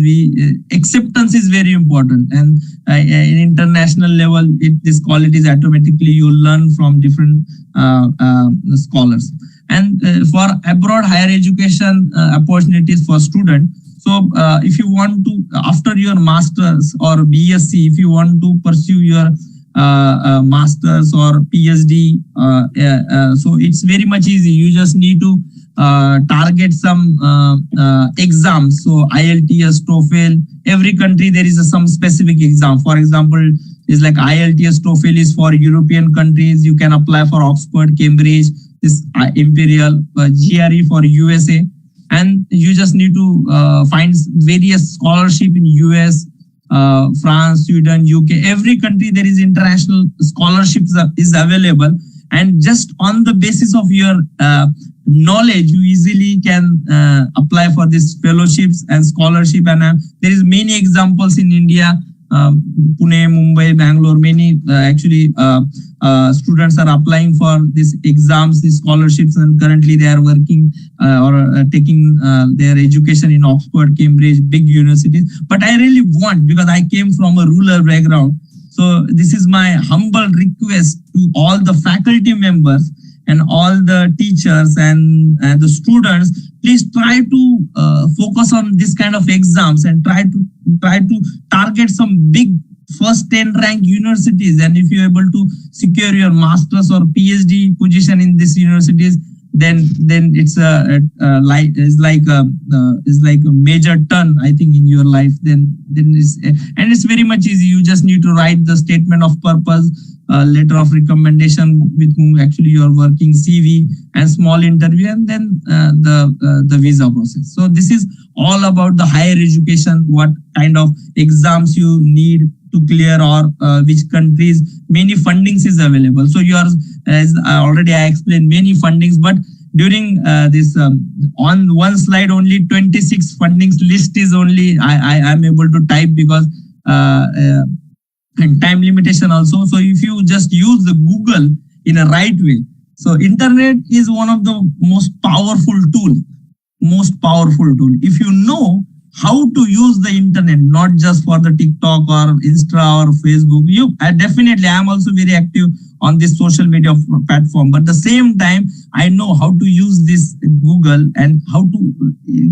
acceptance is very important, and in international level this qualities automatically you learn from different scholars. And for abroad higher education opportunities for students, so if you want to, after your masters or BSc, if you want to pursue your masters or PhD, so it's very much easy. You just need to target some exams. So IELTS, TOEFL, every country there is some specific exam. For example, is like IELTS, TOEFL is for European countries. You can apply for Oxford, Cambridge, this Imperial, GRE for USA. And you just need to find various scholarship in US, France, Sweden, UK. Every country there is international scholarships is available, and just on the basis of your knowledge, you easily can apply for these fellowships and scholarship. And there is many examples in India, Pune, Mumbai, Bangalore. Many actually students are applying for these exams, these scholarships, and currently they are working or taking their education in Oxford, Cambridge, big universities. But I really want, because I came from a rural background, so this is my humble request to all the faculty members and all the teachers and the students, please try to focus on this kind of exams and try to target some big first 10 rank universities. And if you're able to secure your master's or PhD position in these universities, then it's like a major turn, I think, in your life. Then it's very much easy. You just need to write the statement of purpose, letter of recommendation with whom actually you are working, CV, and small interview, and then the visa process. So this is all about the higher education, what kind of exams you need to clear, or which countries many fundings is available. So you are, as already I explained, many fundings, but during this on one slide only 26 fundings list is only I am able to type, because and time limitation also. So if you just use the Google in a right way, so internet is one of the most powerful tool. If you know how to use the internet, not just for the TikTok or Insta or Facebook, definitely, I am also very active on this social media platform, but at the same time, I know how to use this Google and how to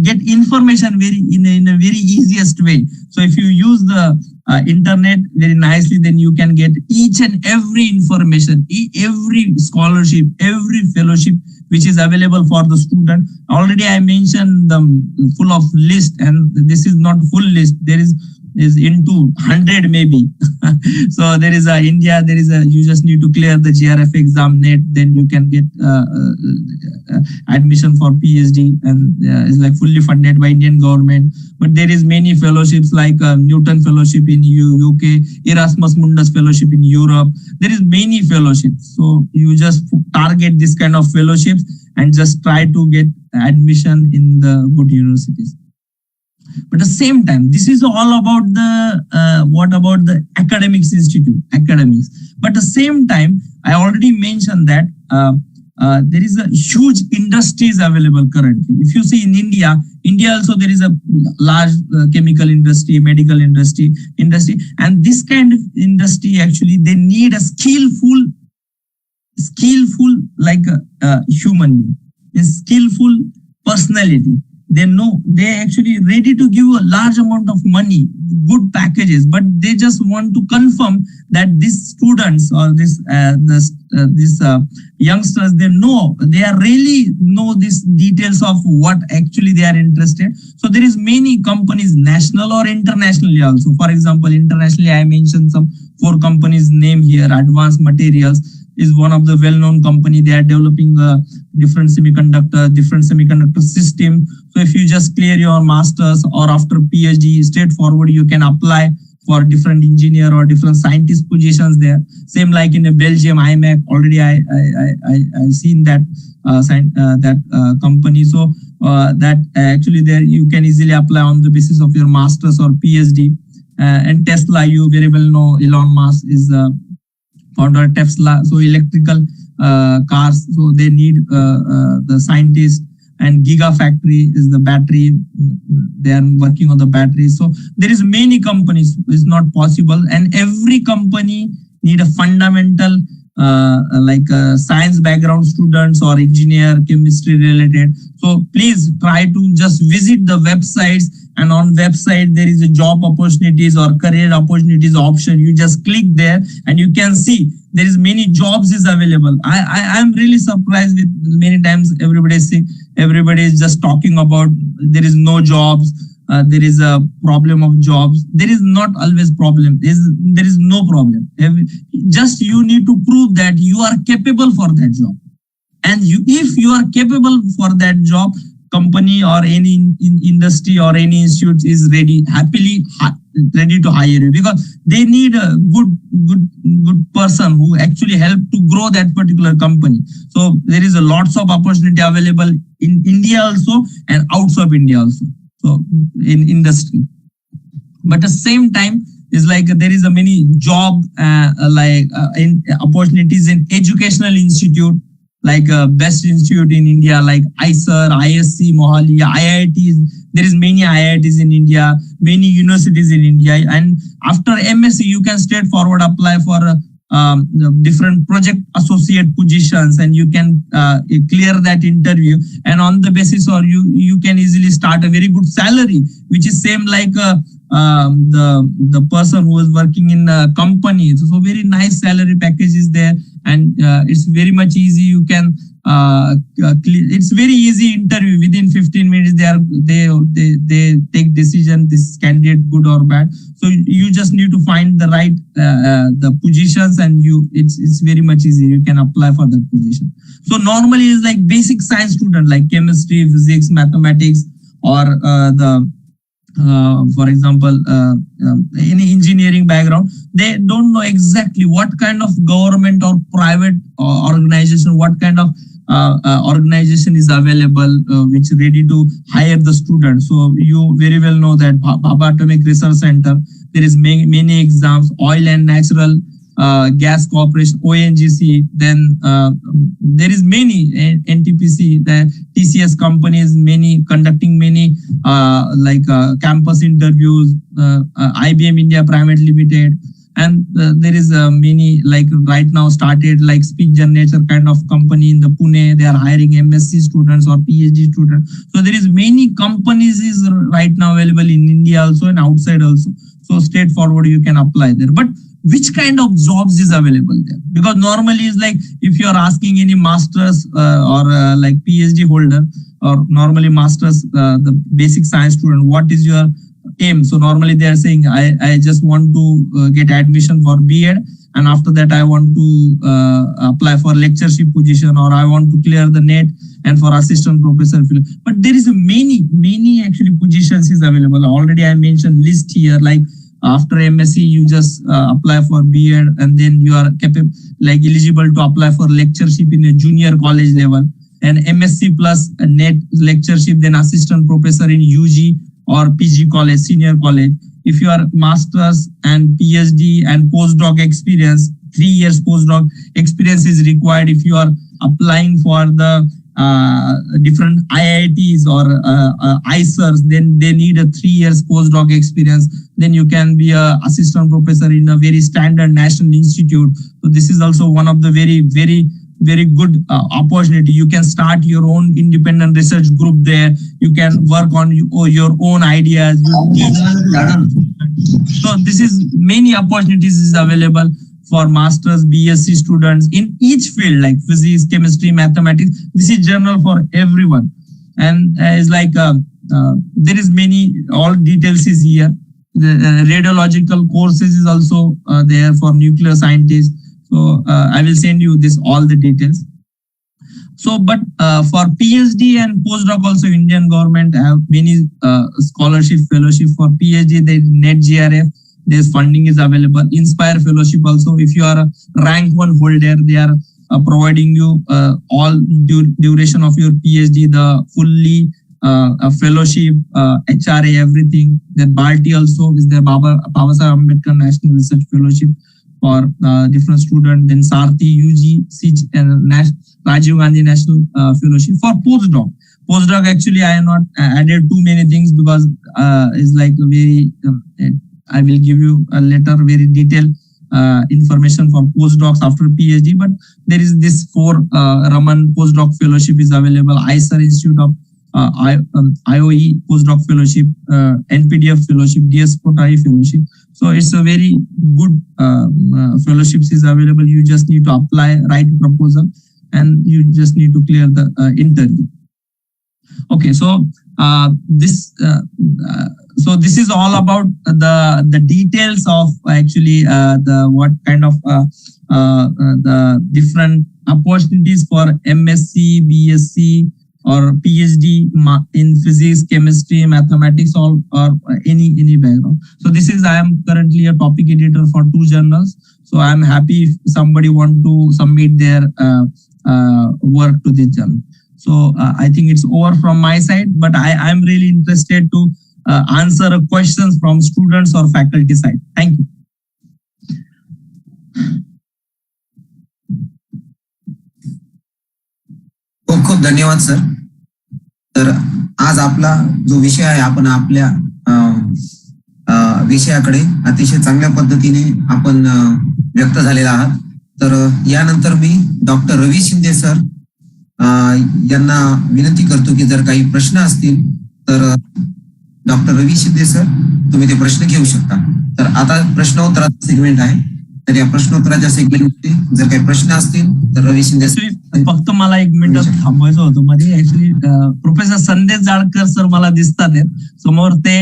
get information in a very easiest way. So if you use the internet very nicely, then you can get each and every information, every scholarship, every fellowship which is available for the student. Already I mentioned the full of list, and this is not full list. There is into 100 maybe. So there is India, you just need to clear the GRF exam, NET, then you can get admission for PhD, and is like fully funded by Indian government. But there is many fellowships like Newton Fellowship in UK, Erasmus Mundus Fellowship in Europe. There is many fellowships. So you just target this kind of fellowships and just try to get admission in the good universities. But at the same time, this is all about the what about the academics institute, academics. But at the same time, I already mentioned that there is a huge industries available currently. If you see in India also there is a large chemical industry, medical industry, and this kind of industry actually they need a skillful like a human being, a skillful personality. they know, they actually ready to give a large amount of money, good packages, but they just want to confirm that these students or these youngsters, they are really know these details of what actually they are interested. So there is many companies, national or internationally also. For example, internationally, I mentioned some 4 companies name here. Advanced Materials is one of the well-known company. They are developing different semiconductor system. So if you just clear your masters or after PhD, straightforward, you can apply for different engineer or different scientist positions there. Same like in Belgium, IMAC, already I've seen that company. So that actually there you can easily apply on the basis of your masters or PhD. And Tesla, you very well know, Elon Musk is founder of Tesla. So electrical cars, so they need the scientists. And Gigafactory is the battery. They are working on the battery. So there is many companies. It's not possible, and every company need a fundamental science background students or engineer, chemistry related. So please try to just visit the websites, and on website there is a job opportunities or career opportunities option. You just click there and you can see there is many jobs is available. I am really surprised with many times everybody is just talking about there is no jobs. There is a problem of jobs. There is not always problem. There is no problem. Just you need to prove that you are capable for that job. And if you are capable for that job, company or any industry or any institute is ready to hire you, because they need a good person who actually help to grow that particular company. So there is a lots of opportunity available in India also and outside India also. So in industry, but at the same time is like there is a many job in opportunities in educational institute, like best institute in India, like ISER, ISC, Mohali, IITs. There is many IITs in India, many universities in India. And after MSc, you can straightforward apply for different project associate positions, and you can clear that interview. And on the basis, or you can easily start a very good salary, which is same like the person who is working in a company. So very nice salary package is there, and it's very much easy. You can it's very easy interview. Within 15 minutes they take decision, this candidate good or bad. So you just need to find the right the positions, and it's very much easy. You can apply for that position. So normally it's like basic science student like chemistry, physics, mathematics, or for example any engineering background. They don't know exactly what kind of government or private organization, what kind of organization is available which ready to hire the students. So you very well know that Bhabha Atomic Research Center, there is many exams, oil and natural gas corporation, ONGC, then there is many NTPC, the TCS companies, many conducting many campus interviews, IBM India Private Limited, and there is many like right now started like speech generator kind of company in the Pune. They are hiring MSc students or PhD students. So there is many companies is right now available in India also and outside also. So straightforward you can apply there. But which kind of jobs is available there? Because normally it's like if you are asking any masters or like PhD holder, or normally masters, the basic science student, what is your aim? So normally they are saying, I just want to get admission for B.Ed, and after that I want to apply for lectureship position, or I want to clear the NET and for assistant professor. But there is a many actually positions is available. Already I mentioned list here, like after MSc you just apply for B.Ed, and then you are capable, like eligible to apply for lectureship in a junior college level, and MSc plus a NET lectureship, then assistant professor in UG or PG college, senior college. If you are masters and PhD and postdoc experience, 3 years postdoc experience is required. If you are applying for the different IITs or ISERs, then they need a 3 years postdoc experience. Then you can be a assistant professor in a very standard national institute. So this is also one of the very very good opportunity. You can start your own independent research group there. You can work on your own ideas. So this is many opportunities is available for masters, BSc students in each field like physics, chemistry, mathematics. This is general for everyone, and it's like there is many, all details is here. The radiological courses is also there for nuclear scientists. So I will send you this all the details. So, but for PhD and postdoc also, Indian government have many scholarship, fellowship for PhD. The net GRF, there's funding is available. Inspire fellowship also. If you are a rank 1 holder, they are providing you all duration of your PhD, the fully a fellowship, HRA, everything. Then Balti also is there. Baba Saheb Ambedkar National Research Fellowship for different students. Then Sarthi, UG, CG, and Rajiv Gandhi National Fellowship for postdoc. Postdoc actually I have not added too many things because it's like very. I will give you a later very detailed information for postdocs after PhD. But there is this 4 Raman postdoc fellowship is available. ISER Institute of IOE postdoc fellowship, NPDF fellowship, DS Kotai fellowship. So it's a very good fellowships is available. You just need to apply, write proposal, and you just need to clear the interview. Okay, so this is all about the details of actually the what kind of the different opportunities for MSc, BSc, or PhD in physics, chemistry, mathematics, or any background. So this is, I am currently a topic editor for 2 journals. So I am happy if somebody want to submit their work to this journal. So I think it's over from my side, but I am really interested to answer questions from students or faculty side. Thank you. खूप धन्यवाद sir. तर आज आपला जो विषय आहे, आपण आपल्या विषयाकडे अतिशय चांगल्या पद्धतीने आपण व्यक्त झालेला आहात. तर यानंतर मी डॉक्टर रवी शिंदे सर यांना विनंती करतो की जर काही प्रश्न असतील तर डॉक्टर रवी शिंदे सर तुम्ही ते प्रश्न घेऊ शकता. तर आता प्रश्नोत्तराचा सेगमेंट आहे. तर या प्रश्नोत्तराच्या सेगमेंटमध्ये जर काही प्रश्न असतील तर रवी शिंदे फक्त मला 1 मिनिट थांबवायचं होतं मध्ये. ऍक्च्युली प्रोफेसर संदेश जाडकर सर मला दिसतात समोर. ते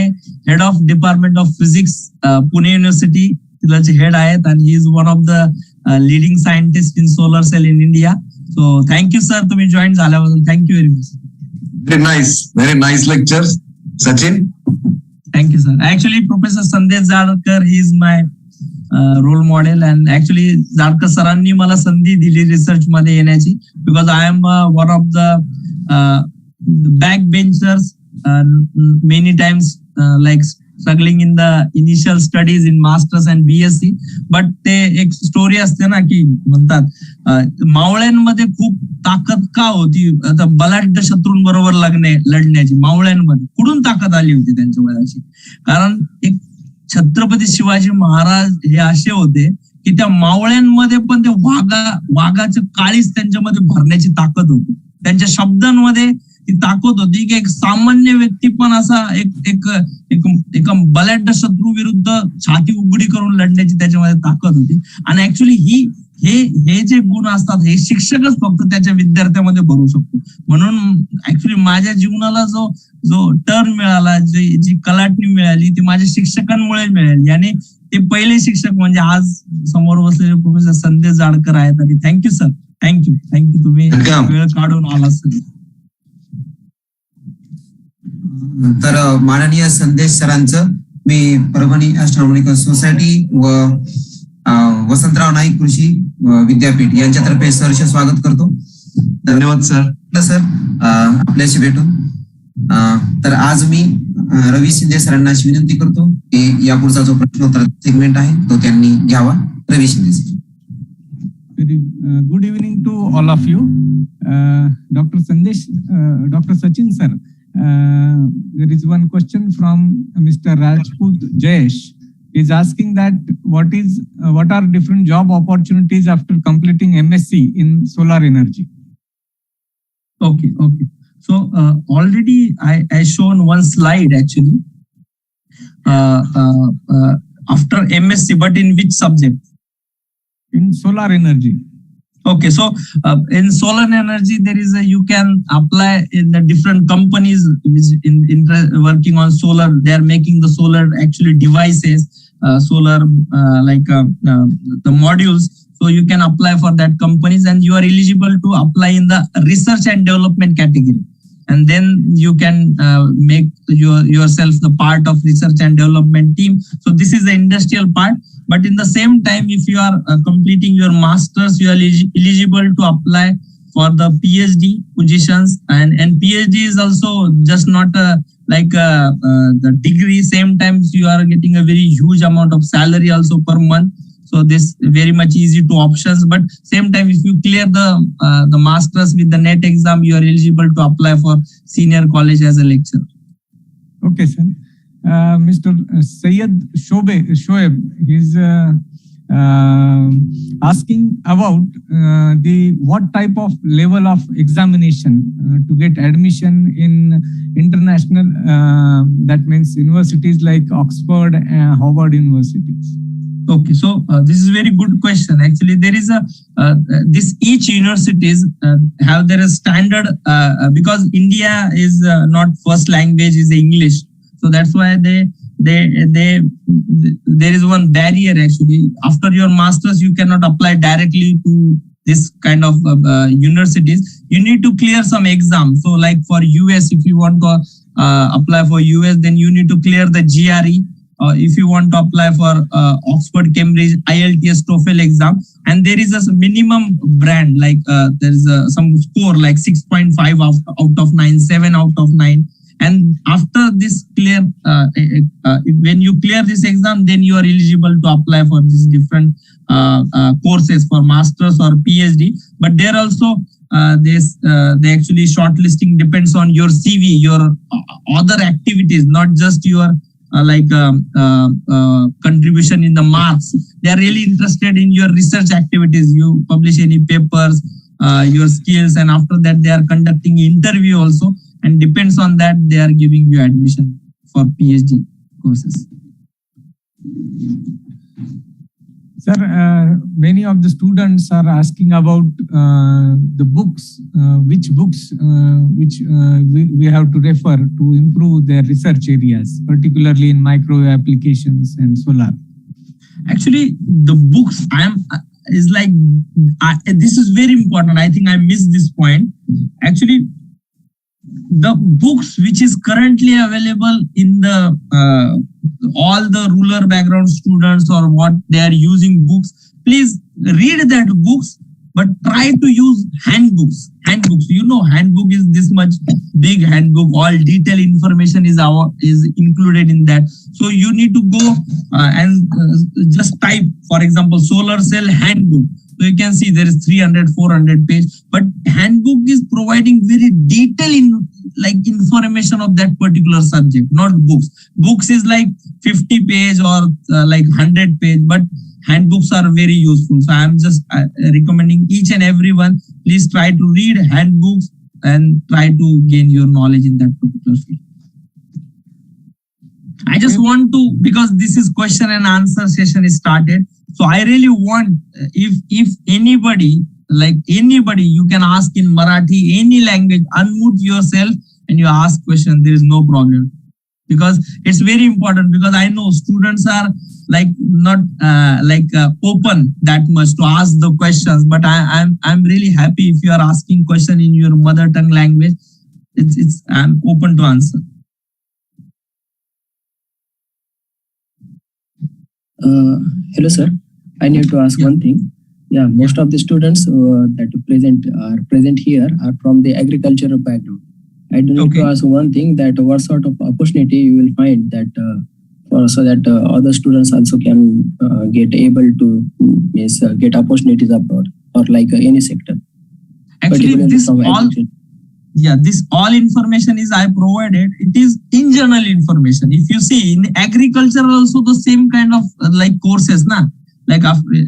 head of department of physics Pune university तिथले हेड आहेत आणि he is one of the leading scientist in solar cell in India. So thank you sir, तुम्ही जॉईन झाल्याबद्दल thank you very much. Very nice lecture, Sachin. Thank you, sir. Actually, Professor Sandesh Jadkar, he is my role model, and actually Jadkar सरांनी मला संधी दिली research मध्ये येण्याची, because I am one of the backbenchers, many times like struggling in the initial studies in masters and BSc. but ते एक story असते ना की म्हणतात मावळ्यांमध्ये खूप ताकद का होती, आता बलाढ्य शत्रूंबरोबर लढण्याची. मावळ्यांमध्ये कुठून ताकद आली होती त्यांच्या वयाची? कारण एक छत्रपती शिवाजी महाराज हे असे होते की त्या मावळ्यांमध्ये पण ते वाघाचं काळीच त्यांच्यामध्ये भरण्याची ताकद होती. त्यांच्या शब्दांमध्ये ती ताकद होती की एक सामान्य व्यक्ती पण असा एक बलाढ्य शत्रू विरुद्ध छाती उघडी करून लढण्याची त्याच्यामध्ये ताकद होती. आणि ऍक्च्युली हे जे गुण असतात हे शिक्षकच फक्त त्याच्या विद्यार्थ्यामध्ये भरू शकतो. म्हणून ऍक्च्युली माझ्या जीवनाला जो टर्न मिळाला, जी कलाटणी मिळाली ती माझ्या शिक्षकांमुळे मिळाली. आणि ते पहिले शिक्षक म्हणजे आज समोर बसलेले प्रोफेसर संदेश जाडकर आहेत. आणि थँक्यू सर, थँक्यू तुम्ही वेळ काढून आला सर. तर माननीय संदेश सरांचं मी परभणी ॲस्ट्रॉनॉमिकल सोसायटी व वसंतराव नाईक कृषी विद्यापीठ यांच्यातर्फे सहर्ष स्वागत करतो. धन्यवाद सर. सर आपल्याशी भेटून तर आज मी रवी शिंदे सरांना विनंती करतो की यापुढचा जो प्रश्नोत्तर सेगमेंट आहे तो त्यांनी घ्यावा. Ravi Shinde sir. Good evening to all of you. Dr. Sachin sir, there is one question from Mr. Rajput Jayesh. He is asking that what are different job opportunities after completing MSc in solar energy? Okay. So already I shown one slide actually. After MSc, but in which subject? In solar energy. Okay, so in solar energy, there is you can apply in the different companies which in working on solar. They are making the solar actually devices, solar the modules. So you can apply for that companies, and you are eligible to apply in the research and development category. And then you can make yourself the part of research and development team. So this is the industrial part. But in the same time, if you are completing your masters, you are eligible to apply for the PhD positions. And PhD is also just not the degree. Same times you are getting a very huge amount of salary also per month. So this very much easy to options. But same time, if you clear the masters with the NET exam, you are eligible to apply for senior college as a lecturer. Okay, sir. Mr. Syed Shoaib, he's asking about what type of level of examination to get admission in international, that means universities like Oxford and Harvard universities. Okay, so this is a very good question. Actually, there is each universities have their standard because India is not first language is English. So that's why there is one barrier actually. After your masters, you cannot apply directly to this kind of universities. You need to clear some exams. So like for US, if you want to apply for US, then you need to clear the GRE. If you want to apply for Oxford, Cambridge, IELTS, TOEFL exam, and there is a minimum brand like there is some score like 6.5 out of 9, 7 out of 9. And after this clear, when you clear this exam, then you are eligible to apply for these different courses for masters or PhD. But there also the actually shortlisting depends on your CV, your other activities, not just your contribution in the marks. They are really interested in your research activities. You publish any papers, your skills, and after that they are conducting interview also. And depends on that, they are giving you admission for PhD courses. Sir, many of the students are asking about the books, which books we have to refer to improve their research areas, particularly in microwave applications and solar. Actually, the books this is very important. I think I missed this point. Actually, the books which is currently available in the all the rural background students or what they are using books, please read that books, but try to use handbooks. You know, handbook is this much big handbook. All detailed information is included in that. So you need to go and just type, for example, solar cell handbook. So you can see there is 300, 400 page, but handbook is providing very detailed information of that particular subject, not books. Books is like 50 page or 100 page, but handbooks are very useful. So I am just recommending each and everyone, please try to read handbooks and try to gain your knowledge in that particular field. I just want to, because this is question and answer session is started. So I really want, if anybody, you can ask in Marathi, any language, unmute yourself and you ask questions. There is no problem. Because it's very important, because I know students are not open that much to ask the questions, but I'm really happy if you are asking question in your mother tongue language. I'm open to answer. Hello, sir. I need to ask one thing. Yeah, most of the students that are present here are from the agricultural background. I do need to ask one thing, that what sort of opportunity you will find that so that other students also can get able to get opportunities abroad or like any sector. Actually, this all yeah, this all information is I provided. It is in general information. If you see in agriculture also the same kind of like courses, na, like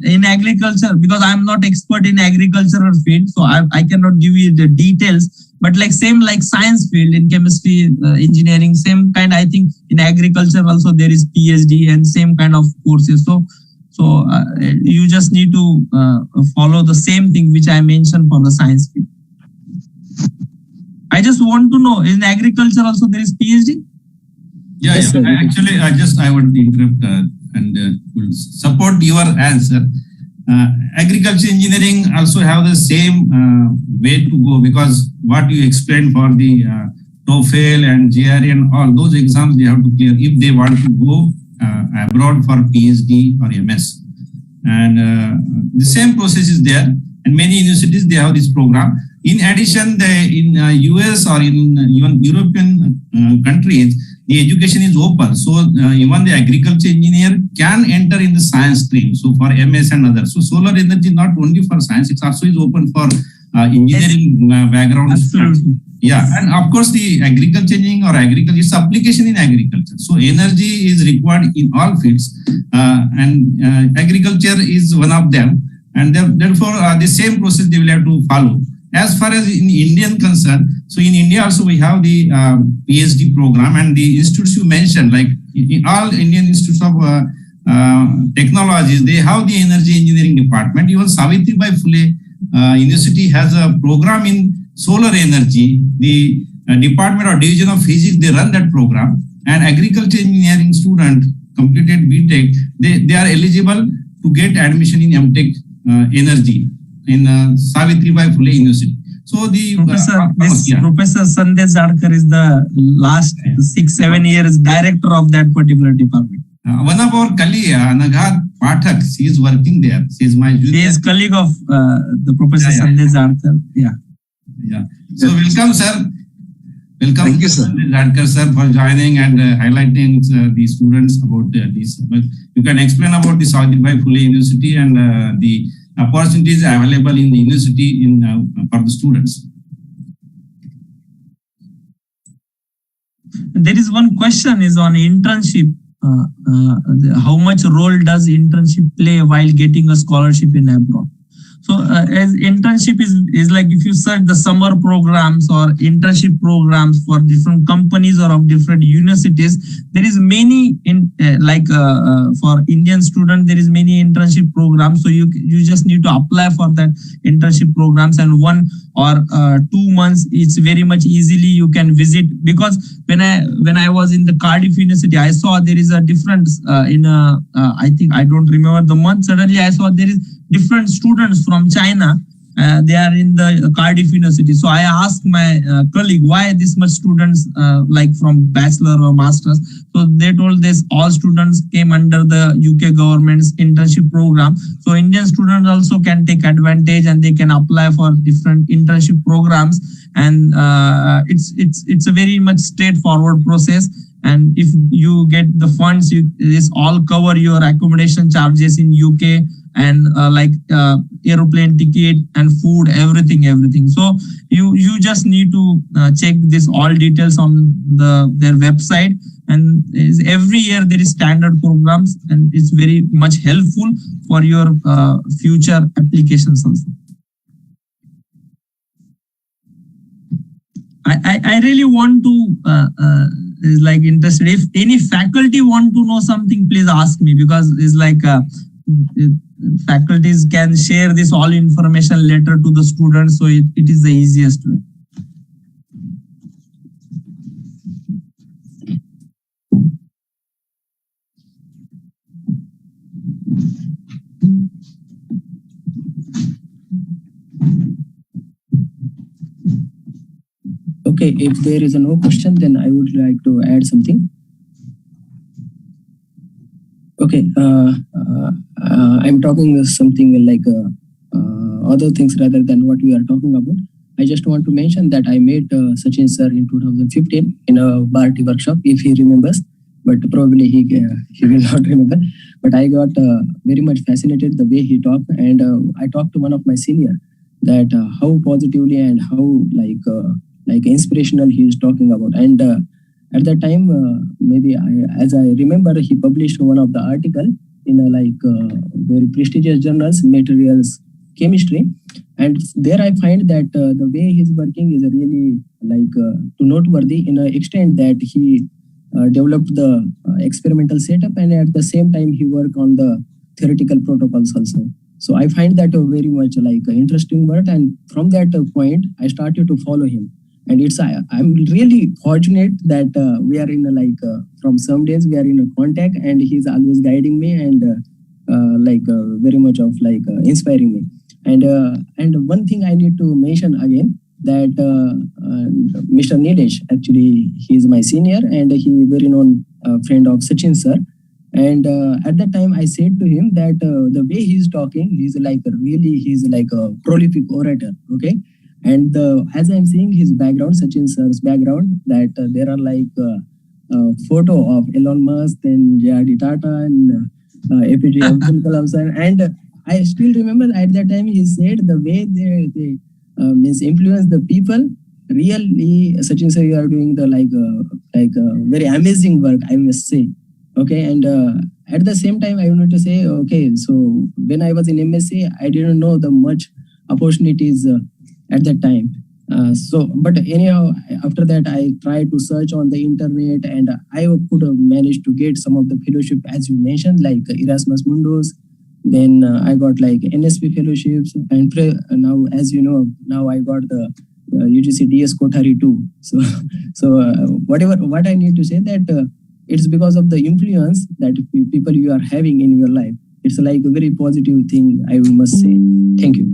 in agriculture, because I'm not expert in agricultural field, so I cannot give you the details. But like same like science field in chemistry, engineering, same kind. I think in agriculture also there is PhD and same kind of courses. So you just need to follow the same thing which I mentioned for the science field. I just want to know, in agriculture also there is PhD? Yeah, Yes, yeah. sir. Actually, I would interrupt and will support your answer. Agriculture engineering also have the same way to go, because what you explained for the TOEFL and GRE and all those exams they have to clear if they want to go abroad for PhD or MS. And the same process is there, and many universities they have this program. In addition, in US or in even European countries, the education is open. So even the agriculture engineer can enter in the science stream. So for MS and others. So solar energy not only for science, it also is open for engineering background. Absolutely. Yeah, and of course the agriculture engineering or agriculture is application in agriculture. So energy is required in all fields, and agriculture is one of them. And therefore the same process they will have to follow. As far as in Indian concern, so in India also we have the PhD program, and the institutes you mentioned, like in all Indian institutes of technologies, they have the energy engineering department. Even Savitribai Phule University has a program in solar energy. The department or division of physics, they run that program, and agriculture engineering student completed BTech, they are eligible to get admission in MTech energy in Savitribai Phule University. So the Professor Sandesh Zadkar is the last 6-7 years director of that particular department. One of our colleagues, Anaghat Pathak, she is working there. She is my junior. He is colleague of the Professor Sandesh Zadkar. Yeah. Yeah. So welcome, sir. Welcome, Thank you, sir. Zadkar, sir, for joining and highlighting the students about this. You can explain about the Savitribai Phule University and the opportunities available in the university for the students. There is one question is on internship. How much role does internship play while getting a scholarship in abroad? So as internship is like if you search the summer programs or internship programs for different companies or of different universities, there is many for Indian students, there is many internship programs. So you just need to apply for that internship programs, and 1 or 2 months, it's very much easily you can visit. Because when I was in the Cardiff University, I saw there is a difference I think I don't remember the month. Suddenly I saw there is different students from China. They are in the Cardiff University. So I asked my colleague why this much students like from bachelor or masters. So they told this all students came under the UK government's internship program. So Indian students also can take advantage and they can apply for different internship programs. And it's a very much straightforward process. And if you get the funds, this all cover your accommodation charges in UK and aeroplane ticket and food, everything. So you just need to check this all details on their website. And every year there is standard programs, and it's very much helpful for your future applications also. I really want to is like interested. If any faculty want to know something, please ask me, because it's like faculties can share this all information later to the students, so it is the easiest way. Okay, if there is no question, then I would like to add something. Okay, I'm talking something like other things rather than what we are talking about. I just want to mention that I met Sachin sir in 2015 in a Bharti workshop, if he remembers, but probably he will not remember. But I got very much fascinated the way he talked, and I talked to one of my senior that how positively and how like inspirational he is talking about. And at that time, maybe as I remember, he published one of the article in a very prestigious journals, Materials Chemistry. And there I find that the way he's working is really noteworthy in an extent that he developed the experimental setup, and at the same time he worked on the theoretical protocols also. So I find that very much interesting work, and from that point I started to follow him. And I'm really fortunate that we are in from some days we are in a contact, and he's always guiding me and very much of inspiring me. And one thing I need to mention again, that Mr. Nilesh, actually he is my senior and he very known friend of Sachin sir. And at that time I said to him that the way he's talking, he's he's a prolific orator. Okay. And as I'm seeing his background, Sachin sir's background, that there are photo of Elon Musk and J.R.D. Tata and APJ Abdul Kalam sir. And I still remember at that time he said the way they means influence the people. Really, Sachin sir, you are doing the very amazing work, I must say. Okay, and at the same time I wanted to say, okay, so when I was in MSc, I didn't know the much opportunities at that time. But anyhow, after that I tried to search on the internet, and I could have managed to get some of the fellowship as you mentioned, like Erasmus Mundus. Then I got NSP fellowships, and now, as you know, now I got the UGC DS Kothari too. So what I need to say that it's because of the influence that people you are having in your life. It's a very positive thing, I must say. Thank you.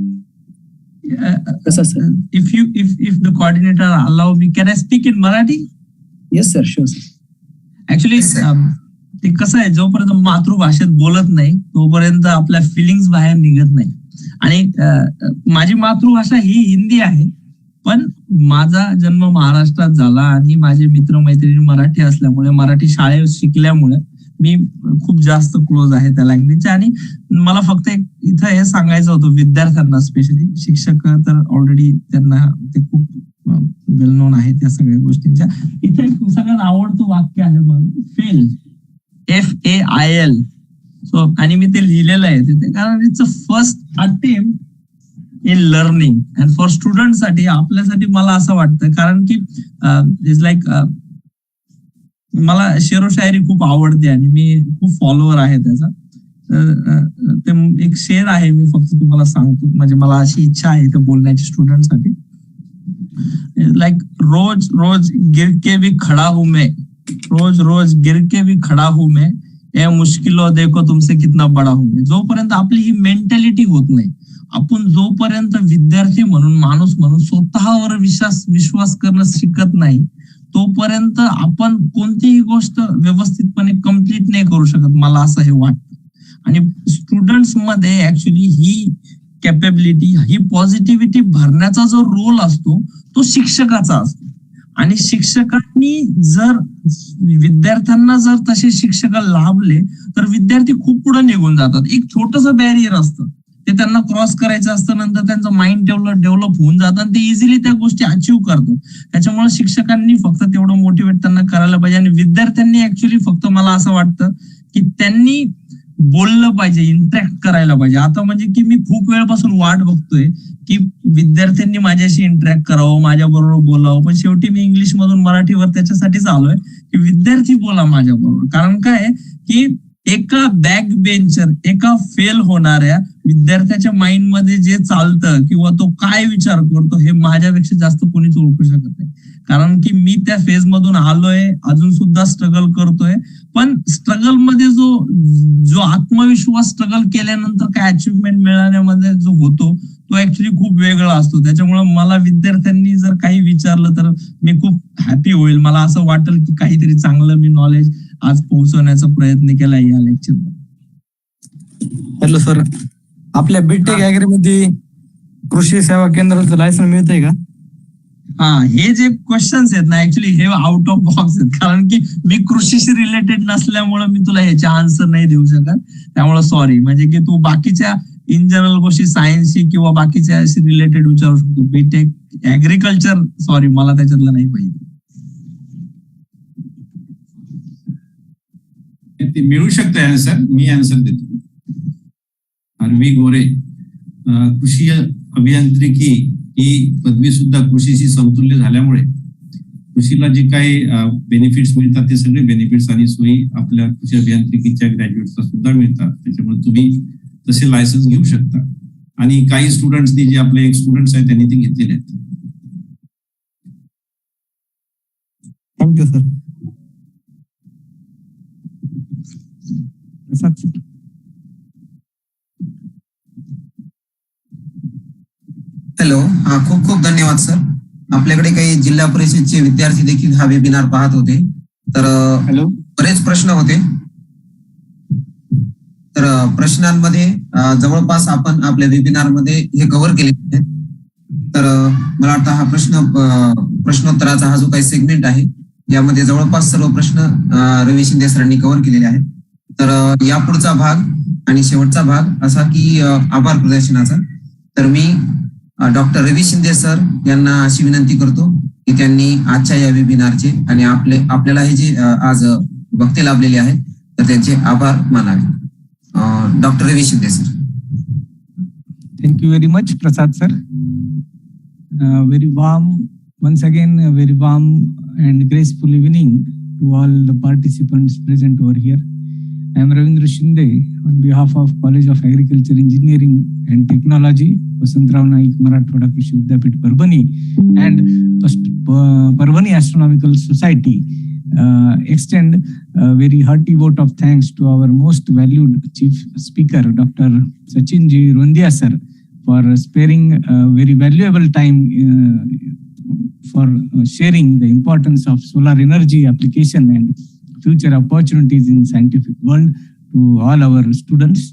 If the coordinator allow me, can I speak in Marathi? Yes sir, sure sir. Actually, ते कसं आहे, जोपर्यंत मातृभाषेत बोलत नाही तोपर्यंत आपल्या fillings बाहेर निघत नाही. आणि माझी मातृभाषा ही हिंदी आहे, पण माझा जन्म महाराष्ट्रात झाला आणि माझे मित्रमैत्रिणी मराठी असल्यामुळे, मराठी शाळेत शिकल्यामुळे मी खूप जास्त क्लोज आहे त्या लँग्वेजच्या. आणि मला फक्त इथं हे सांगायचं होतं विद्यार्थ्यांना, स्पेशली शिक्षक तर ऑलरेडी त्यांना ते खूप वेल नोन आहे त्या सगळ्या गोष्टींच्या. इथे एक सगळ्यात आवडतं वाक्य आहे माझं, फेल, FAIL. सो आणि मी ते लिहिलेलं आहे तिथे, कारण it's a first attempt in learning. And for student साठी, आपल्यासाठी मला असं वाटतं, कारण की इट्स मला शेरो शायरी खूप आवडते आणि मी खूप फॉलोअर आहे त्याचा. ते एक शेर आहे, मी फक्त तुम्हाला सांगतो, म्हणजे मला अशी इच्छा आहे ते बोलण्याची स्टुडंटसाठी. रोज रोज गिर के भी खड़ा हूं मैं, रोज रोज गिर के भी खड़ा हूं मैं, ए मुश्किलों देखो तुमसे कितना बडा हूं मैं. जोपर्यंत आपली ही मेंटॅलिटी होत नाही, आपण जोपर्यंत विद्यार्थी म्हणून, माणूस म्हणून स्वतःवर विश्वास करणं शिकत नाही, तोपर्यंत आपण कोणतीही गोष्ट व्यवस्थितपणे कम्प्लीट नाही करू शकत, मला असं हे वाटतं. आणि स्टुडंट्स मध्ये ऍक्च्युली ही कॅपेबिलिटी, ही पॉझिटिव्हिटी भरण्याचा जो रोल असतो तो शिक्षकाचा असतो. आणि शिक्षकांनी जर विद्यार्थ्यांना जर तसे शिक्षक लाभले तर विद्यार्थी खूप पुढे निघून जातात. एक छोटंसं बॅरियर असतं, ते त्यांना क्रॉस करायचं असतं, नंतर त्यांचं माइंड डेव्हलप होऊन जातं आणि ते इझिली त्या गोष्टी अचीव्ह करतात. त्याच्यामुळे शिक्षकांनी फक्त तेवढं मोटिवेट त्यांना करायला पाहिजे. आणि विद्यार्थ्यांनी ऍक्च्युली फक्त मला असं वाटतं की त्यांनी बोललं पाहिजे, इंटरॅक्ट करायला पाहिजे. आता म्हणजे की मी खूप वेळपासून वाट बघतोय की विद्यार्थ्यांनी माझ्याशी इंटरॅक्ट करावं, माझ्या बरोबर बोलावं, पण शेवटी मी इंग्लिश मधून मराठीवर त्याच्यासाठीच आलोय की विद्यार्थी बोला माझ्या बरोबर. कारण काय की एका बॅक बेंचर, एका फेल होणाऱ्या विद्यार्थ्याच्या माइंड मध्ये जे चालतं किंवा तो काय विचार करतो हे माझ्यापेक्षा जास्त कोणीच ओळखू शकत नाही. कारण की मी त्या फेज मधून आलोय, अजून सुद्धा स्ट्रगल करतोय. पण स्ट्रगल मध्ये जो आत्मविश्वास स्ट्रगल केल्यानंतर काय अचिव्हमेंट मिळवण्यामध्ये जो होतो तो ऍक्च्युली खूप वेगळा असतो. त्याच्यामुळे मला विद्यार्थ्यांनी जर काही विचारलं तर मी खूप हॅपी होईल. मला असं वाटेल की काहीतरी चांगलं मी नॉलेज आज पोहोचवण्याचा प्रयत्न केला या लेक्चरमध्ये. हॅलो सर, आपल्या बीटेक ऍग्री मध्ये कृषी सेवा केंद्राचं लायसन मिळतंय का? हा, हे जे क्वेश्चन्स आहेत ना, ऍक्च्युली हे आउट ऑफ बॉक्स आहेत, कारण की मी कृषीशी रिलेटेड नसल्यामुळे मी तुला ह्याचे आन्सर नाही देऊ शकत. त्यामुळे सॉरी. म्हणजे की तू बाकीच्या इन जनरल गोष्टी सायन्सशी किंवा बाकीच्या रिलेटेड विचारू शकतो. बीटेक ऍग्रिकल्चर, सॉरी मला त्याच्यातलं नाही माहिती. ते मिळू शकतं आन्सर, मी आन्सर देतो. आरवी गोरे, कृषी अभियांत्रिकी ही पदवी सुद्धा कृषीशी समतुल्य झाल्यामुळे कृषीला जे काही बेनिफिट्स मिळतात ते सगळे बेनिफिट्स आणि सोयी आपल्या कृषी अभियांत्रिकीच्या ग्रॅज्युएट्सला सुद्धा मिळतात. त्याच्यामुळे तुम्ही तसे लायसन्स घेऊ शकता. आणि काही स्टुडंट्सनी जे आपले स्टुडंट्स आहेत त्यांनी ते घेतलेले आहेत. Thank you sir. हॅलो, खूप खूप धन्यवाद सर. आपल्याकडे काही जिल्हा परिषदचे विद्यार्थी देखील हा वेबिनार पाहत होते. तर हॅलो, बरेच प्रश्न होते. तर प्रश्नांमध्ये जवळपास आपण आपल्या वेबिनार मध्ये हे कव्हर केले आहेत. तर मला वाटतं हा प्रश्नोत्तराचा हा जो काही सेगमेंट आहे यामध्ये जवळपास सर्व प्रश्न रवी शिंदे सरांनी कव्हर केलेले आहेत. तर यापुढचा भाग आणि शेवटचा भाग असा की आभार प्रदर्शनाचा. तर मी डॉक्टर रवी शिंदे सर यांना अशी विनंती करतो की त्यांनी आजच्या या वेबिनारचे आणि आपल्याला हे जे आज वक्ते लाभलेले आहेत तर त्यांचे आभार मानावे. Doctor Ravi Shinde sir. Thank you very much, Prasad sir. Once again, a very warm and graceful evening to all the participants present over here. I am Ravindra Shinde on behalf of College of Agriculture, Engineering and Technology, Vasantrao Naik Marathwada Krishi Vidyapit Parbhani, and Parbhani Astronomical Society extend a very hearty vote of thanks to our most valued Chief Speaker, Dr. Sachin Rondia sir, for sparing very valuable time for sharing the importance of solar energy application and future opportunities in scientific world to all our students.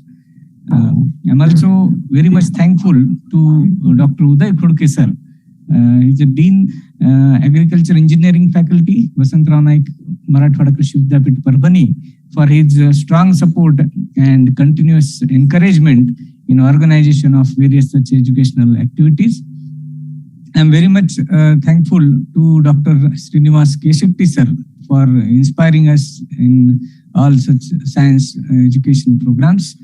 I'm also very much thankful to Dr. Uday Khudke sir. He's a Dean Agriculture Engineering Faculty, Vasantrao Naik Marathwada Krishi Vidyapit Parbhani, for his strong support and continuous encouragement in organization of various such educational activities. I'm very much thankful to Dr. Srinivas Keshetti sir for inspiring us in all such science education programs.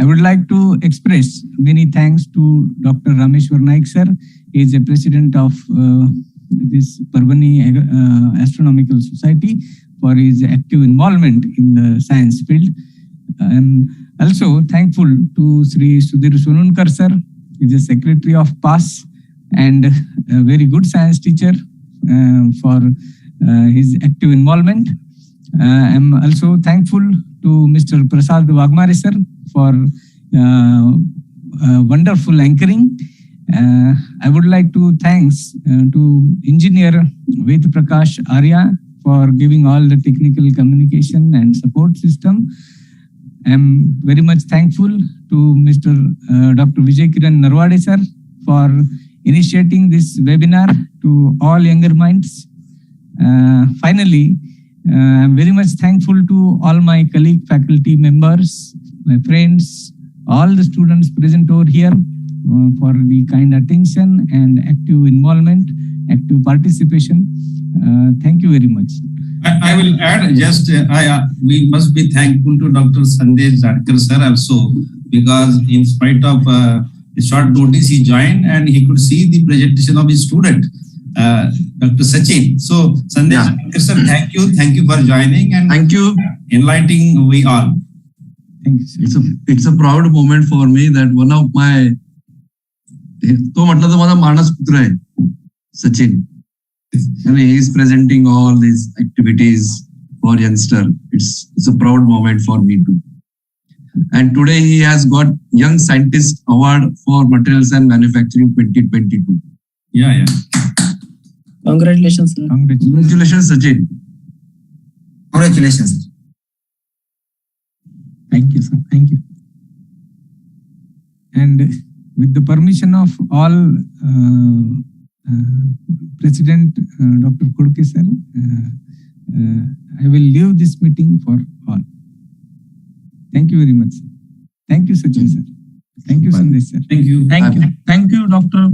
I would like to express many thanks to Dr. Rameshwar Naik sir. He is a president of this Parbhani Astronomical Society, for his active involvement in the science field. I'm also thankful to Sri Sudhir Sonunkar sir. He is a secretary of PAS and a very good science teacher for his active involvement. I'm also thankful to Mr. Prasad Wagmare sir for wonderful anchoring. I would like to thanks to Engineer Ved Prakash Arya for giving all the technical communication and support system. I'm very much thankful to Mr. Dr. Vijay Kiran Narwade sir for initiating this webinar to all younger minds. Finally, I'm very much thankful to all my colleague faculty members, my friends, all the students present over here for the kind attention and active involvement, active participation. Thank you very much. I will add just, we must be thankful to Dr. Sandesh Zadkar sir also, because in spite of short notice he joined and he could see the presentation of his student, Dr. Sachin. So Sandesh Zadkar sir, thank you for joining and Thank you. enlightening we all. Thank you, sir. It's a proud moment for me that one of my, तो म्हटलं तर माझा मानस पुत्र आहे Sachin, and he is presenting all these activities for youngster. It's a proud moment for me too. And today he has got Young Scientist Award for Materials and Manufacturing 2022. Yeah. Congratulations, sir. Congratulations, Sachin. Congratulations. Thank you, sir. Thank you. And with the permission of all President Dr. Khudke sir, I will leave this meeting for all. Thank you very much, sir. Thank you, Sachin sir. Thank you, Sandesh sir. Thank you. Thank you, Dr.